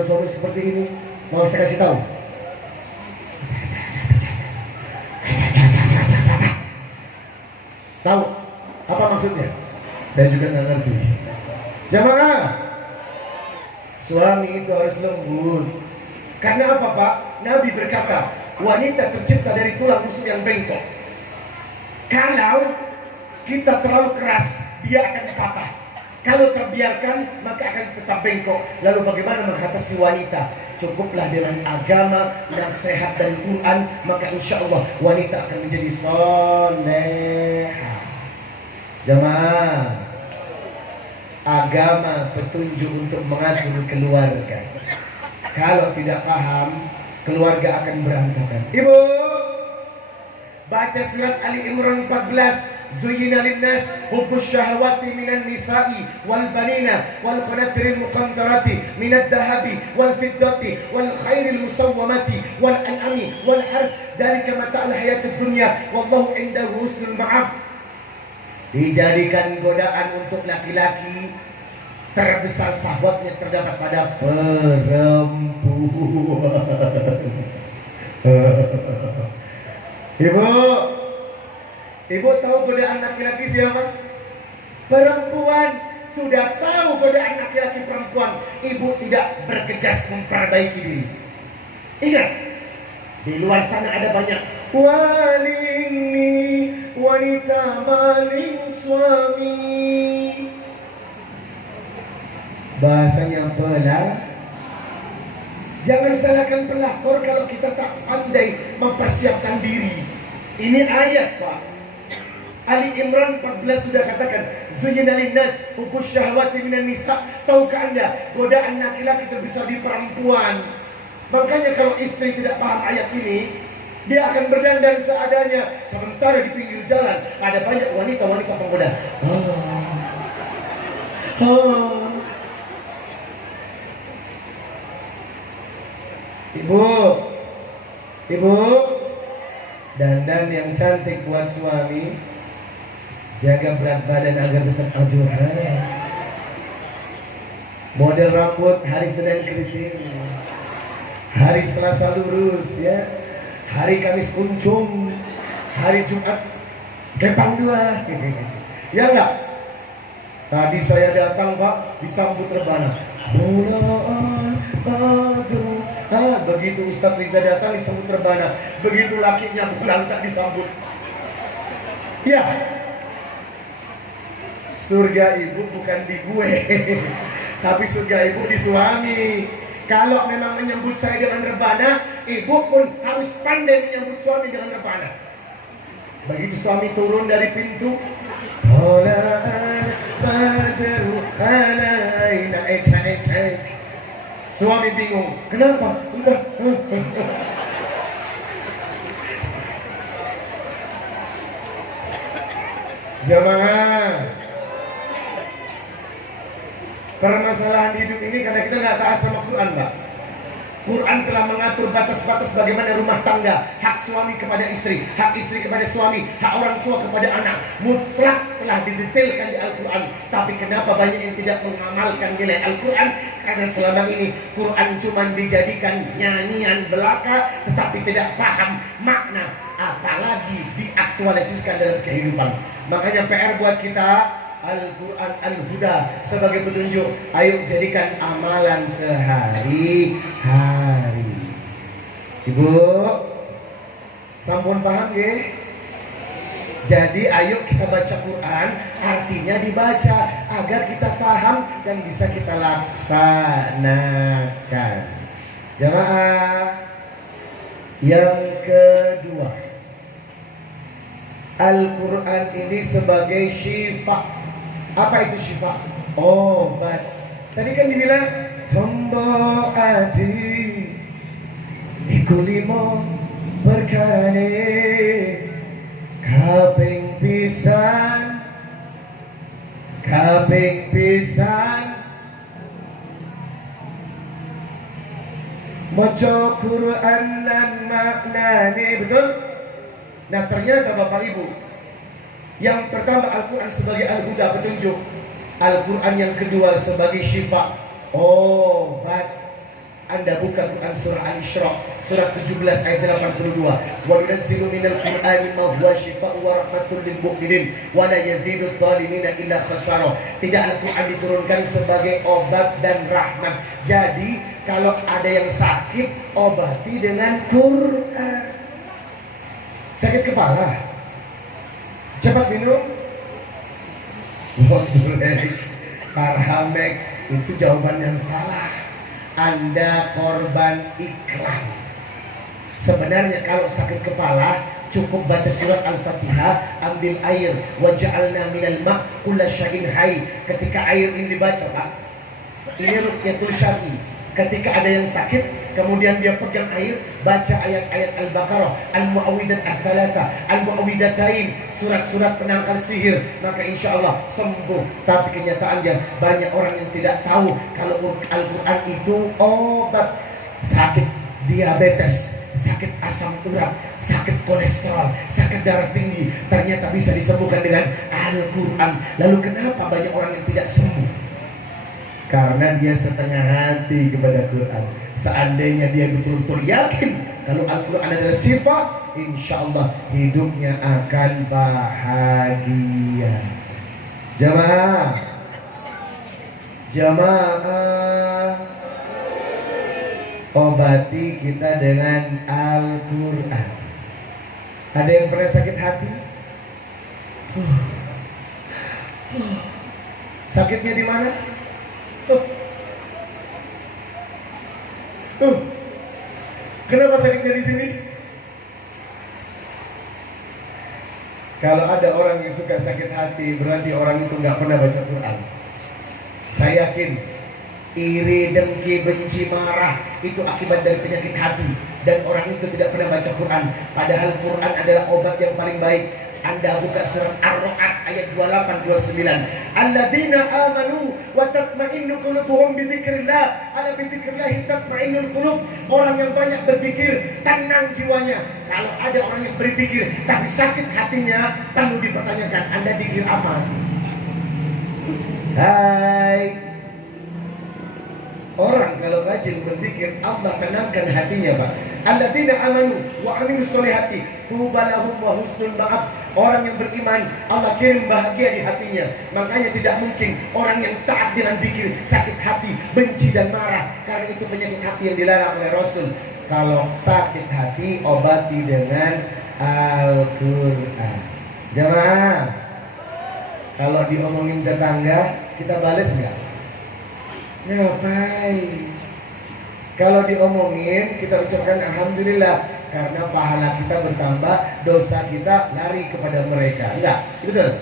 suami seperti ini, mau saya kasih tahu. Tahu apa maksudnya? Saya juga nggak ngerti. Jamaah, suami itu harus lembut. Karena apa, Pak? Nabi berkata, wanita tercipta dari tulang rusuk yang bengkok. Kalau kita terlalu keras, dia akan patah. Kalau terbiarkan, maka akan tetap bengkok. Lalu bagaimana mengatasi wanita? Cukuplah dengan agama, nasihat dan Quran, maka insya Allah wanita akan menjadi soleha. Jamaah, agama petunjuk untuk mengatur keluarga. Kalau tidak paham, keluarga akan berantakan. Ibu, baca surat Ali Imran 14. Zuyyina linnas hubbus syahawati minan nisa'i wal banina wal qanatiril muqantarati minad dahabi wal fiddati wal khairil musawwamati wal an'ami wal harth dzalika mata'al hayatid dunya wallahu indahu husnul ma'ab. Dijadikan godaan untuk laki-laki, terbesar syahwatnya terdapat pada perempuan. Ibu tahu godaan laki-laki siapa? Perempuan. Sudah tahu godaan laki-laki perempuan, ibu tidak bergegas memperbaiki diri. Ingat, di luar sana ada banyak walini, wanita maling suami. Bahasanya pelah. Jangan salahkan pelakor kalau kita tak pandai mempersiapkan diri. Ini ayat, Pak. Ali Imran 14 sudah katakan, zuyyina linnas hubbus syahawati minan nisa. Tahukah Anda, godaan laki-laki terbesar di perempuan. Makanya kalau istri tidak paham ayat ini, dia akan berdandan seadanya. Sementara di pinggir jalan ada banyak wanita-wanita penggoda. Ibu, dandan yang cantik buat suami. Jaga berat badan agar tetap ajuhan. Model rambut hari Senin keriting, hari Selasa lurus ya, hari Kamis kuncung, hari Jumat kepang dua. Ya enggak? Tadi saya datang, Pak, disambut rebana. Bulan Badru. Begitu Ustaz Riza datang disambut rebana. Begitu lakinya pulang tak disambut. Ya. Surga ibu bukan di gue, tapi surga ibu di suami. Kalau memang menyambut saya dengan rebana, ibu pun harus pandai menyambut suami dengan rebana. Begitu suami turun dari pintu, suami bingung, kenapa? Jamaah, permasalahan hidup ini karena kita nggak taat sama Quran, Mbak. Quran telah mengatur batas-batas bagaimana rumah tangga, hak suami kepada istri, hak istri kepada suami, hak orang tua kepada anak. Mutlak telah didetailkan di Al-Quran. Tapi kenapa banyak yang tidak mengamalkan nilai Al-Quran? Karena selama ini Quran cuma dijadikan nyanyian belaka, tetapi tidak paham makna, apalagi diaktualisasikan dalam kehidupan. Makanya PR buat kita, Al-Quran Al-Huda sebagai petunjuk. Ayo jadikan amalan sehari-hari. Ibu, sampun paham ya? Jadi ayo kita baca Quran, artinya dibaca agar kita paham dan bisa kita laksanakan. Jamaah yang kedua, Al-Quran ini sebagai syifa. Apa itu syifa? Obat. Tadi kan dibilang tombo adi iku limo perkarane kaping pisan maca Quran lan maknane. Betul? Nah ternyata Bapak Ibu, yang pertama Al-Quran sebagai Al-Huda, petunjuk. Al-Quran yang kedua sebagai syifa, obat. Anda buka Quran surah Al-Isra surah 17 ayat 82. Wa nunazzilu minal Qur'ani ma huwa syifaa'un wa rahmatun lil mu'minin wa la yazidul zalimina illa khasara. Tidak, Al-Quran diturunkan sebagai obat dan rahmat. Jadi kalau ada yang sakit, obati dengan Quran. Sakit kepala, cepat minum Wonderek, Parhamek. Itu jawaban yang salah. Anda korban iklan. Sebenarnya kalau sakit kepala cukup baca surat Al-Fatihah, ambil air, waja'alna minal ma' kulla syai'in hayy. Ketika air ini dibaca, Pak, ini ruqyatul syar'i. Ketika ada yang sakit, kemudian dia pegang air, baca ayat-ayat Al-Baqarah, Al-Mu'awwidat Al-Thalatha, Al-Mu'awwidatain, surat-surat penangkal sihir, maka insya Allah sembuh. Tapi kenyataannya banyak orang yang tidak tahu kalau Al-Quran itu obat. Sakit diabetes, sakit asam urat, sakit kolesterol, sakit darah tinggi, ternyata bisa disembuhkan dengan Al-Quran. Lalu kenapa banyak orang yang tidak sembuh? Karena dia setengah hati kepada Quran. Seandainya dia betul-betul yakin kalau Al-Quran adalah sifat, insya Allah hidupnya akan bahagia. Jamaah, obati kita dengan Al-Quran. Ada yang pernah sakit hati? Sakitnya di mana? Kenapa sakitnya di sini? Kalau ada orang yang suka sakit hati, berarti orang itu nggak pernah baca Quran. Saya yakin iri, dengki, benci, marah itu akibat dari penyakit hati, dan orang itu tidak pernah baca Quran. Padahal Quran adalah obat yang paling baik. Anda buka surat Ar-Ra'd ayat 28-29. Alladzina amanu wa tatma'innu qulubuhum bi dzikrillah. Ala bi dzikrillah tatma'innul qulub. Orang yang banyak berzikir, tenang jiwanya. Kalau ada orang yang berzikir tapi sakit hatinya, perlu dipertanyakan, Anda zikir apa? Hai. Orang kalau rajin berzikir, Allah tenangkan hatinya, Pak. Alladzina amanu wa amilus solihati tuba lahum wa husnul ma'ab. Orang yang beriman, Allah kirim bahagia di hatinya. Makanya tidak mungkin orang yang taat dengan zikir sakit hati, benci dan marah, karena itu penyakit hati yang dilarang oleh Rasul. Kalau sakit hati, obati dengan Al-Quran. Jamaah, kalau diomongin tetangga, kita balas nggak? Ngapain? Kalau diomongin, kita ucapkan Alhamdulillah, karena pahala kita bertambah, dosa kita lari kepada mereka. Enggak, betul?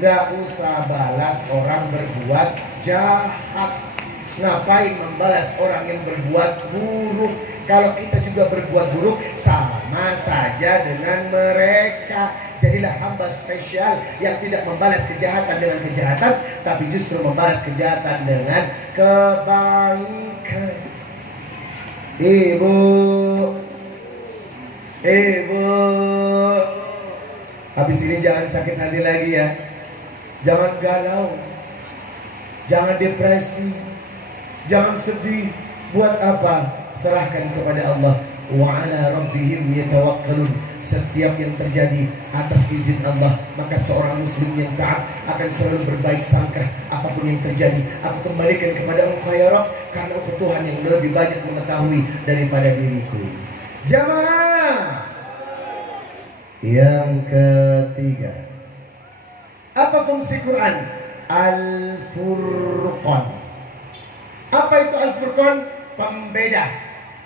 Enggak usah balas orang berbuat jahat. Ngapain membalas orang yang berbuat buruk? Kalau kita juga berbuat buruk, sama saja dengan mereka. Jadilah hamba spesial yang tidak membalas kejahatan dengan kejahatan, tapi justru membalas kejahatan dengan kebaikan. Ibu, habis ini jangan sakit hati lagi ya. Jangan galau, jangan depresi, jangan sedih. Buat apa? Serahkan kepada Allah. Wa ala rabbihim yatawakkalun. Setiap yang terjadi atas izin Allah, maka seorang muslim yang taat akan selalu berbaik sangka. Apapun yang terjadi, aku kembalikan kepada Engkau ya Rabb, karena Engkau Tuhan yang lebih banyak mengetahui daripada diriku. Jamaah. Yang ketiga, apa fungsi Quran? Al-Furqan. Apa itu Al-Furqan? Pembeda,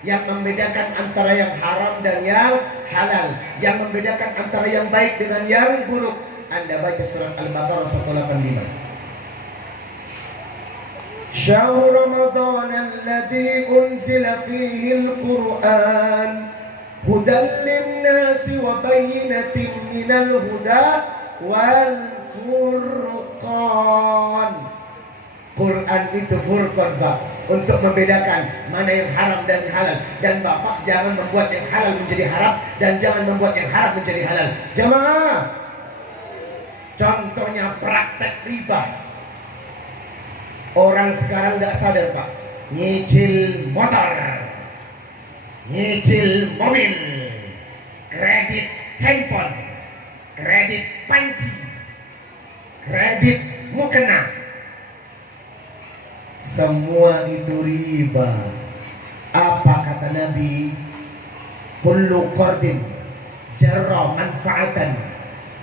yang membedakan antara yang haram dan yang halal, yang membedakan antara yang baik dengan yang buruk. Anda baca surat Al-Baqarah 185. Syahrul Ramadan alladzi unzila fihi al-Qur'an hudan lin-nasi wa bayyinatin minal huda wal furqan. Quran itu furqan, Pak, untuk membedakan mana yang haram dan halal. Dan Bapak jangan membuat yang halal menjadi haram dan jangan membuat yang haram menjadi halal. Jamaah, contohnya praktek riba. Orang sekarang nggak sadar, Pak, nyicil motor, nyicil mobil, kredit handphone, kredit panci, kredit mukena, semua itu riba. Apa kata Nabi? Kullu qardin jarra manfaatan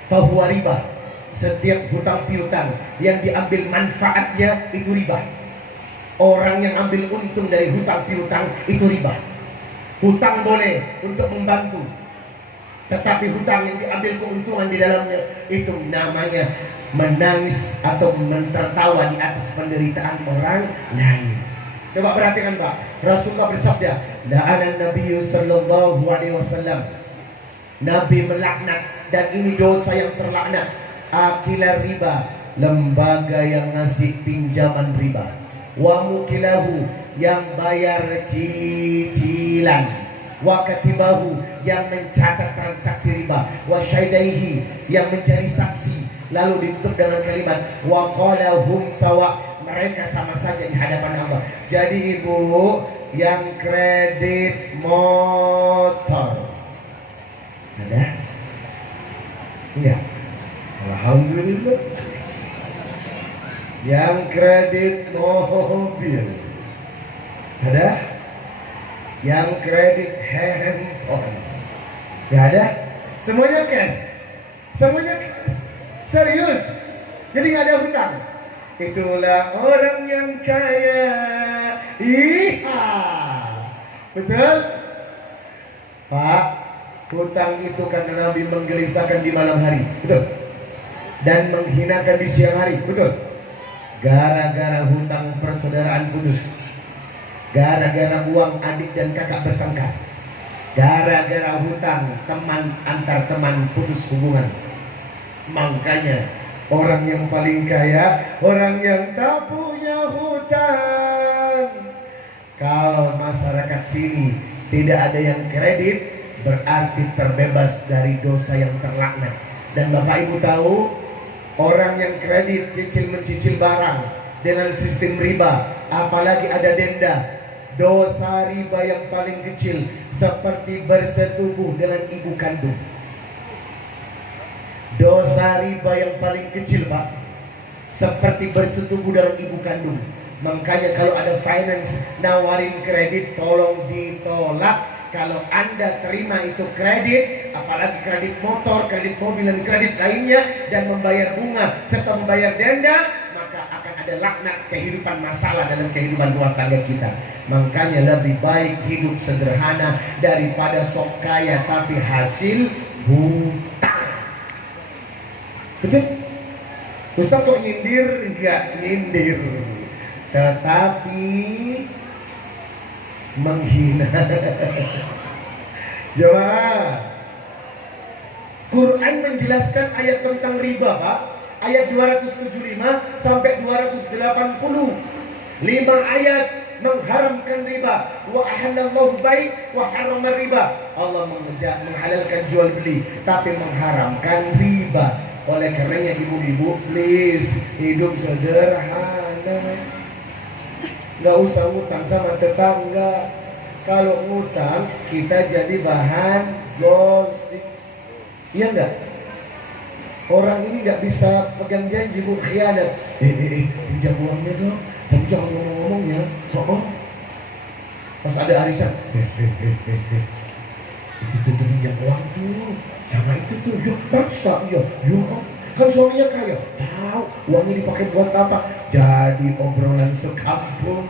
fahuwa riba. Setiap hutang piutang yang diambil manfaatnya itu riba. Orang yang ambil untung dari hutang piutang itu riba. Hutang boleh untuk membantu, tetapi hutang yang diambil keuntungan di dalamnya itu namanya menangis atau tertawa di atas penderitaan orang lain. Coba perhatikan, Pak. Rasulullah bersabda, la'anan Nabi sallallahu alaihi wasallam. Nabi melaknat, dan ini dosa yang terlaknat, akilar riba, lembaga yang ngasih pinjaman riba, wa mukilahu, yang bayar cicilan, wa katibahu, yang mencatat transaksi riba, wa syaidaihi, yang menjadi saksi, lalu ditutup dengan kalimat wa qalahum sawa, mereka sama saja di hadapan Allah. Jadi ibu yang kredit motor ada? Enggak? Alhamdulillah. Yang kredit mobil ada? Yang kredit handphone nggak ada? Semuanya cash. Semuanya cash. Serius. Jadi nggak ada hutang. Itulah orang yang kaya. Iya. Betul? Pak, hutang itu karena Nabi menggelisahkan di malam hari. Betul? Dan menghinakan di siang hari. Betul? Gara-gara hutang persaudaraan putus. Gara-gara uang adik dan kakak bertengkar. Gara-gara hutang teman antar teman putus hubungan. Makanya orang yang paling kaya, orang yang tak punya hutang. Kalau masyarakat sini tidak ada yang kredit, berarti terbebas dari dosa yang terlaknat. Dan Bapak Ibu tahu, orang yang kredit cicil mencicil barang dengan sistem riba, apalagi ada denda, dosa riba yang paling kecil seperti bersetubuh dengan ibu kandung. Dosa riba yang paling kecil, Pak, seperti bersetubuh dengan ibu kandung. Makanya kalau ada finance nawarin kredit, tolong ditolak. Kalau Anda terima itu kredit, apalagi kredit motor, kredit mobil, dan kredit lainnya, dan membayar bunga serta membayar denda, maka akan ada laknat kehidupan masalah dalam kehidupan rumah tangga kita. Makanya lebih baik hidup sederhana daripada sok kaya tapi hasil hutang. Betul? Ustaz kok nyindir? Enggak nyindir, tetapi menghina. Jemaah, Quran menjelaskan ayat tentang riba, Pak. Ayat 275 sampai 280. 5 ayat mengharamkan riba. Wa ahallallahu bai' wa harrama riba. Allah menghalalkan jual beli tapi mengharamkan riba. Oleh karenanya ibu-ibu, please hidup sederhana. Nggak usah ngutang sama tetangga. Kalau ngutang kita jadi bahan gosip. Iya nggak? Orang ini nggak bisa pegang janji, bu, khianat. Pinjam uangnya dong, tapi jangan ngomong-ngomong ya. Pas ada arisan, Itu tuh pinjam uang tuh sama itu tuh, yuk maksa, yuk kan suaminya kaya, tahu uangnya dipakai buat apa, jadi obrolan sekampung.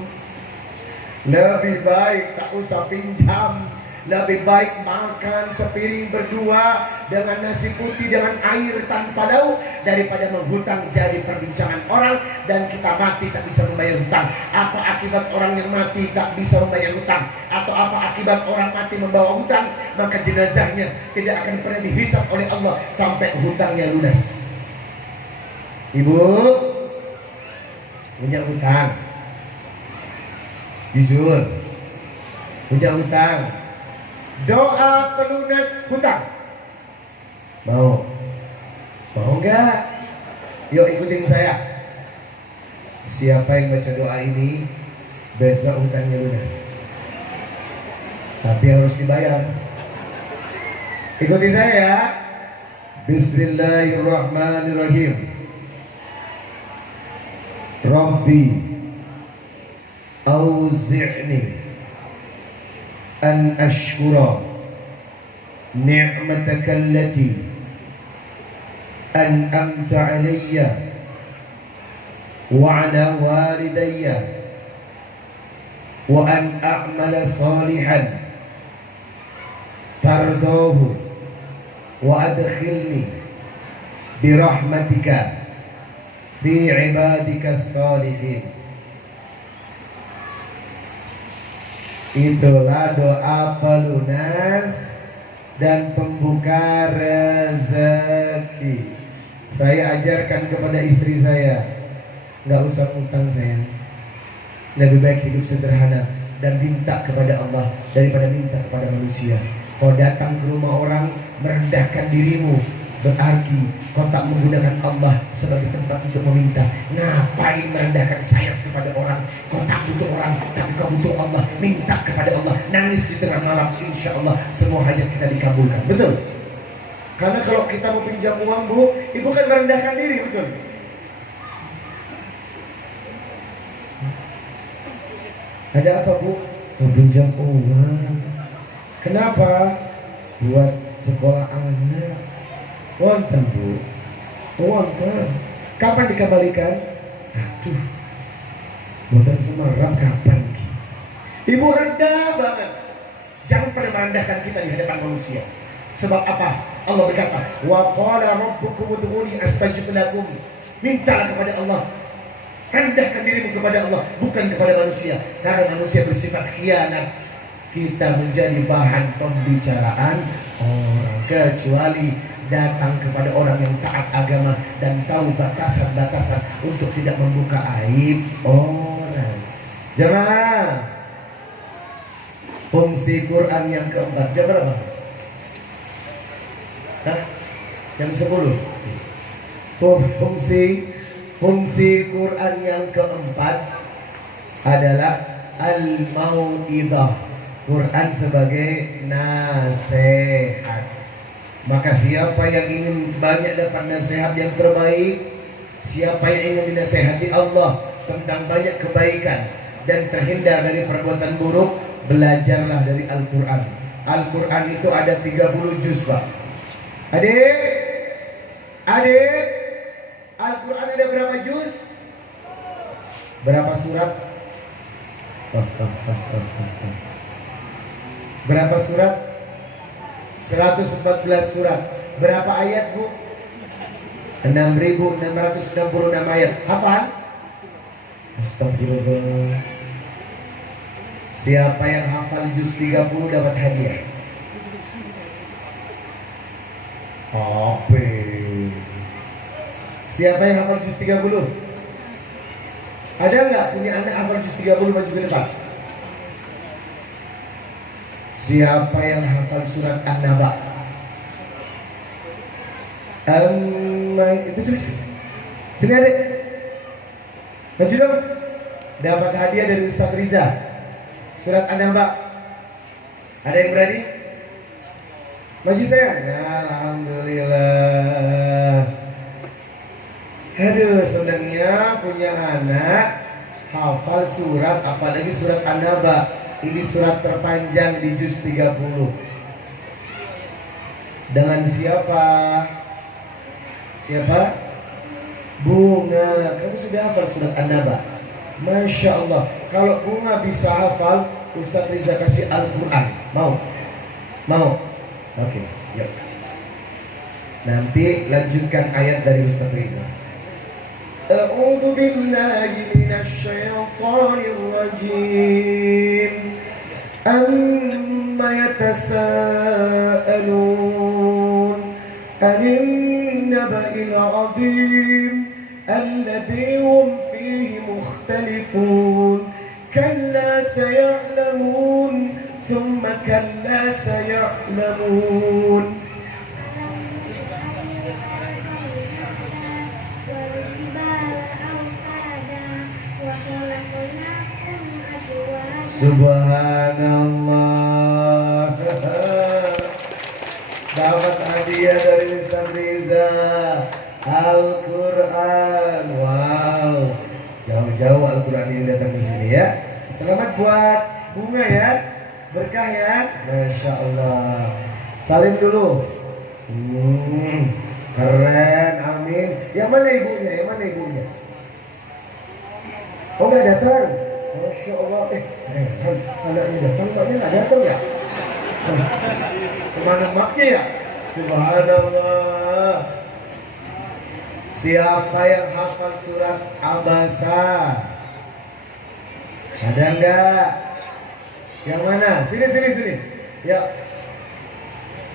Lebih baik tak usah pinjam, lebih baik makan sepiring berdua dengan nasi putih dengan air tanpa lauk daripada menghutang jadi perbincangan orang dan kita mati tak bisa membayar hutang. Apa akibat orang yang mati tak bisa membayar hutang? Atau apa akibat orang mati membawa hutang? Maka jenazahnya tidak akan pernah dihisap oleh Allah sampai hutangnya lunas. Ibu punya hutang, jujur punya hutang, doa pelunas hutang, mau nggak? Yuk ikutin saya. Siapa yang baca doa ini besok hutangnya lunas, tapi harus dibayar. Ikuti saya ya. Bismillahirrahmanirrahim. Rabbi auzi'ni an ashkura ni'mataka allati an'amta alayya wa ala walidayya wa an a'mala salihan tardahu wa adkhilni birahmatika fi ibadika salihin. Itulah doa pelunas dan pembuka rezeki. Saya ajarkan kepada istri saya, nggak usah utang sayang, lebih baik hidup sederhana dan minta kepada Allah daripada minta kepada manusia. Kau datang ke rumah orang merendahkan dirimu, berarti kau tak menggunakan Allah sebagai tempat untuk meminta. Ngapain merendahkan sayap kepada orang? Kau tak butuh orang, tapi kau butuh Allah. Minta kepada Allah, nangis di tengah malam, insya Allah semua hajat kita dikabulkan. Betul? Karena kalau kita mau pinjam uang, Bu, ibu kan merendahkan diri, betul? Ada apa, Bu? Mau pinjam uang. Kenapa? Buat sekolah anak. Wonten, Bu. Wonten. Kapan dikembalikan? Aduh, boten semerap kapan lagi? Ibu rendah banget. Jangan pernah merendahkan kita di hadapan manusia. Sebab apa? Allah berkata, wa qala rabbukum ud'uni astajib lakum. Mintalah kepada Allah, rendahkan dirimu kepada Allah, bukan kepada manusia. Karena manusia bersifat khianat. Kita menjadi bahan pembicaraan orang, kecuali datang kepada orang yang taat agama dan tahu batasan-batasan untuk tidak membuka aib orang. Jemaah, fungsi Quran yang keempat jam berapa? Hah? Jam 10. Fungsi Quran yang keempat adalah al-mau'idah. Quran sebagai nasihat. Maka siapa yang ingin banyak dapat nasihat yang terbaik, siapa yang ingin dinasihati Allah tentang banyak kebaikan dan terhindar dari perbuatan buruk, belajarlah dari Al-Quran. Al-Quran itu ada 30 juz, Pak. Adik, Al-Quran ada berapa juz? Berapa surat? Berapa surat? 114 surat. Berapa ayat, Bu? 6.666 ayat. Hafal? Astagfirullah. Siapa yang hafal juz 30 dapat hadiah. Apa? Siapa yang hafal juz 30? Ada nggak punya anak hafal juz 30 maju ke depan? Siapa yang hafal surat An-Naba? Sini adik, maju dong. Dapat hadiah dari Ustadz Riza. Surat An-Naba. Ada yang berani? Maju saya. Alhamdulillah. Aduh, senangnya punya anak hafal surat, apalagi surat An-Naba. Ini surat terpanjang di juz 30. Dengan siapa? Siapa? Bunga. Kamu sudah hafal surat An-Naba? Masya Allah. Kalau Bunga bisa hafal, Ustaz Riza kasih Al-Quran. Mau? Mau? Oke, yuk. Nanti lanjutkan ayat dari Ustaz Riza. A'udzu billahi minasy syaithanir rajim. Amma yatasaalun 'anil naba'il 'adzim alladzi hum fihi mukhtalifun. Kalla saya'lamun thumma kalla saya'lamun. Subhanallah. Dapat hadiah dari Ustaz Riza, Al-Quran. Wow, jauh-jauh Al-Quran ini datang ke sini ya. Selamat buat Bunga ya, berkah ya. Masya Allah. Salim dulu. Keren, amin. Yang mana ibunya? Yang mana ibunya? Oh, nggak datang. Masya Allah. Kan anaknya datang, maknya nggak datang ya? Kemana maknya ya? Subhanallah. Siapa yang hafal surat Abasa? Ada nggak? Yang mana? Sini. Ya.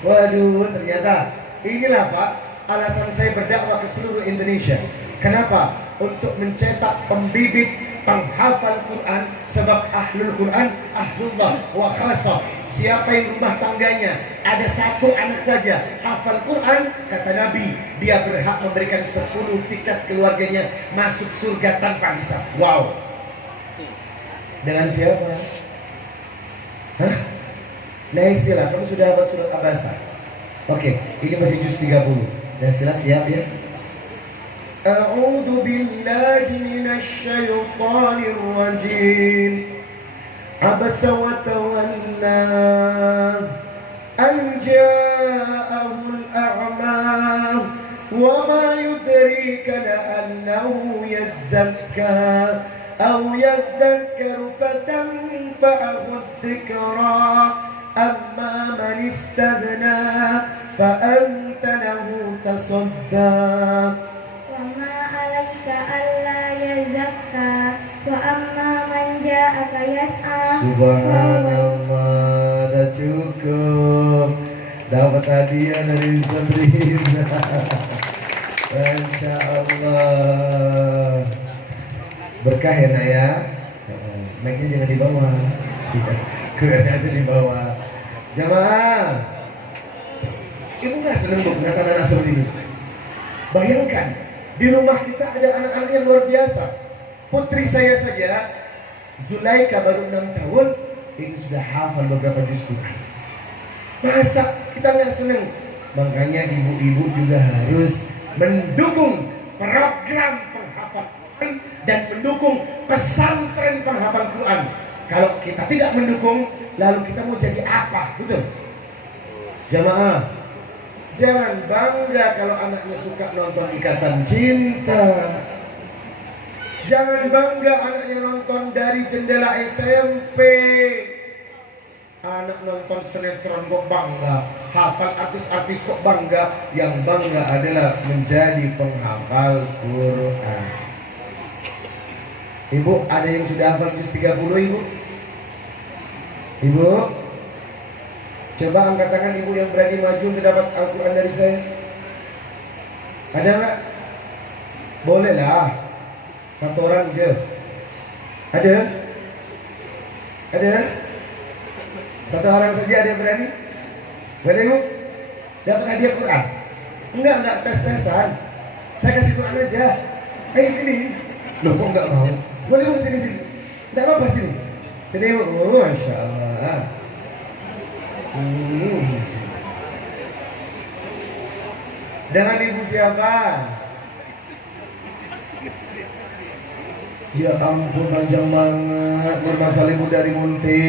Waduh, ternyata inilah Pak alasan saya berdakwah ke seluruh Indonesia. Kenapa? Untuk mencetak pembibit penghafal Quran, sebab ahlul Quran ahlullah wa khasa. Siapa yang rumah tangganya ada satu anak saja hafal Quran, kata Nabi, dia berhak memberikan 10 tiket keluarganya masuk surga tanpa hisab. Wow. Dengan siapa? Hah? Naisila, kamu sudah hafal surat Abasa? Oke, ini masih juz 30. Naisila siap ya? A'udzu billahi minasy syaithanir rajim. Abasa wa tawalla an ja'ahul a'ma wa ma yudrika la'annahu yazzakka aw yadhakkaru fatanfa'ahu dhikra amma man istaghna fa anta lahu tasadda. Wa amma man ja'aka yas'a. Subhanallah, dah cukup. Dapat hadiah dari Ustaz Riza. Masya Allah. Berkah ya nak ya. Mic-nya jangan di bawah. Kurannya ada di bawah. Jamaah, ibu nggak senang melihat anak-anak seperti ini? Bayangkan, di rumah kita ada anak-anak yang luar biasa. Putri saya saja, Zulaika, baru 6 tahun, itu sudah hafal beberapa juz Quran. Masa kita nggak senang? Makanya ibu-ibu juga harus mendukung program penghafal Quran dan mendukung pesantren penghafal Quran. Kalau kita tidak mendukung, lalu kita mau jadi apa? Betul? Jamaah, jangan bangga kalau anaknya suka nonton Ikatan Cinta. Jangan bangga anaknya nonton Dari Jendela SMP. Anak nonton sinetron kok bangga, hafal artis-artis kok bangga. Yang bangga adalah menjadi penghafal Quran. Ibu, ada yang sudah hafal juz 30 ibu? Ibu, coba angkat tangan ibu yang berani maju untuk dapat Al-Quran dari saya. Ada nggak? Boleh lah. Satu orang aja. Ada? Ada? Satu orang saja ada yang berani? Boleh ibu? Dapat hadiah Quran? Enggak tes-tesan. Saya kasih Quran aja. Ayo sini. Loh kok enggak mau? Boleh bu, sini. Enggak apa-apa sini. Sini bu. Oh, Masya Allah. Dengan ibu siapa? Ya ampun, panjang banget. Nurmasari dari Munti.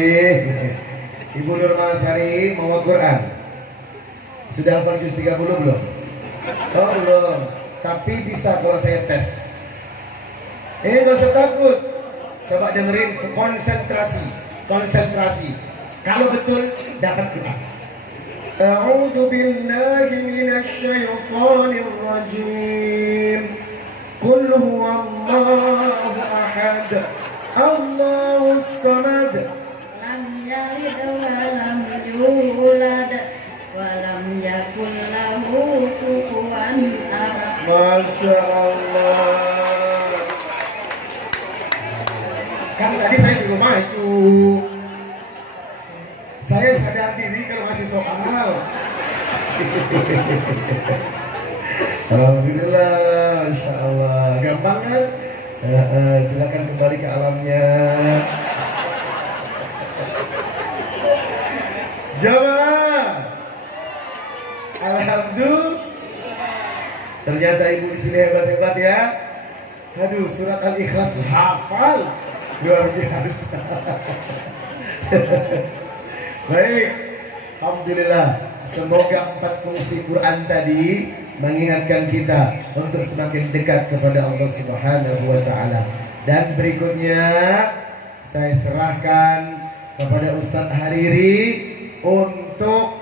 Ibu Nurmasari mau Quran. Sudah hafal juz 30 belum? Oh belum. Tapi bisa kalau saya tes. Gak usah takut. Coba dengerin, konsentrasi. Kalau betul dapat Quran. A'udzu billahi minasy syaithanir rajim. Qul huwallahu ahad. Allahus samad. Lam yalid wa lam yulad wa lam yakul lahu kufuwan ahad. Masya Allah. Kan tadi saya suruh maju. Saya sadar diri kalau masih soal. Alhamdulillah, Masya Allah. Gampang kan? Silakan kembali ke alamnya. Jamaah. Alhamdulillah. Ternyata ibu di sini hebat-hebat ya. Aduh, surat Al-Ikhlas hafal. Luar biasa. Baik, alhamdulillah. Semoga 4 fungsi Quran tadi mengingatkan kita untuk semakin dekat kepada Allah Subhanahu wa taala. Dan berikutnya saya serahkan kepada Ustadz Hariri untuk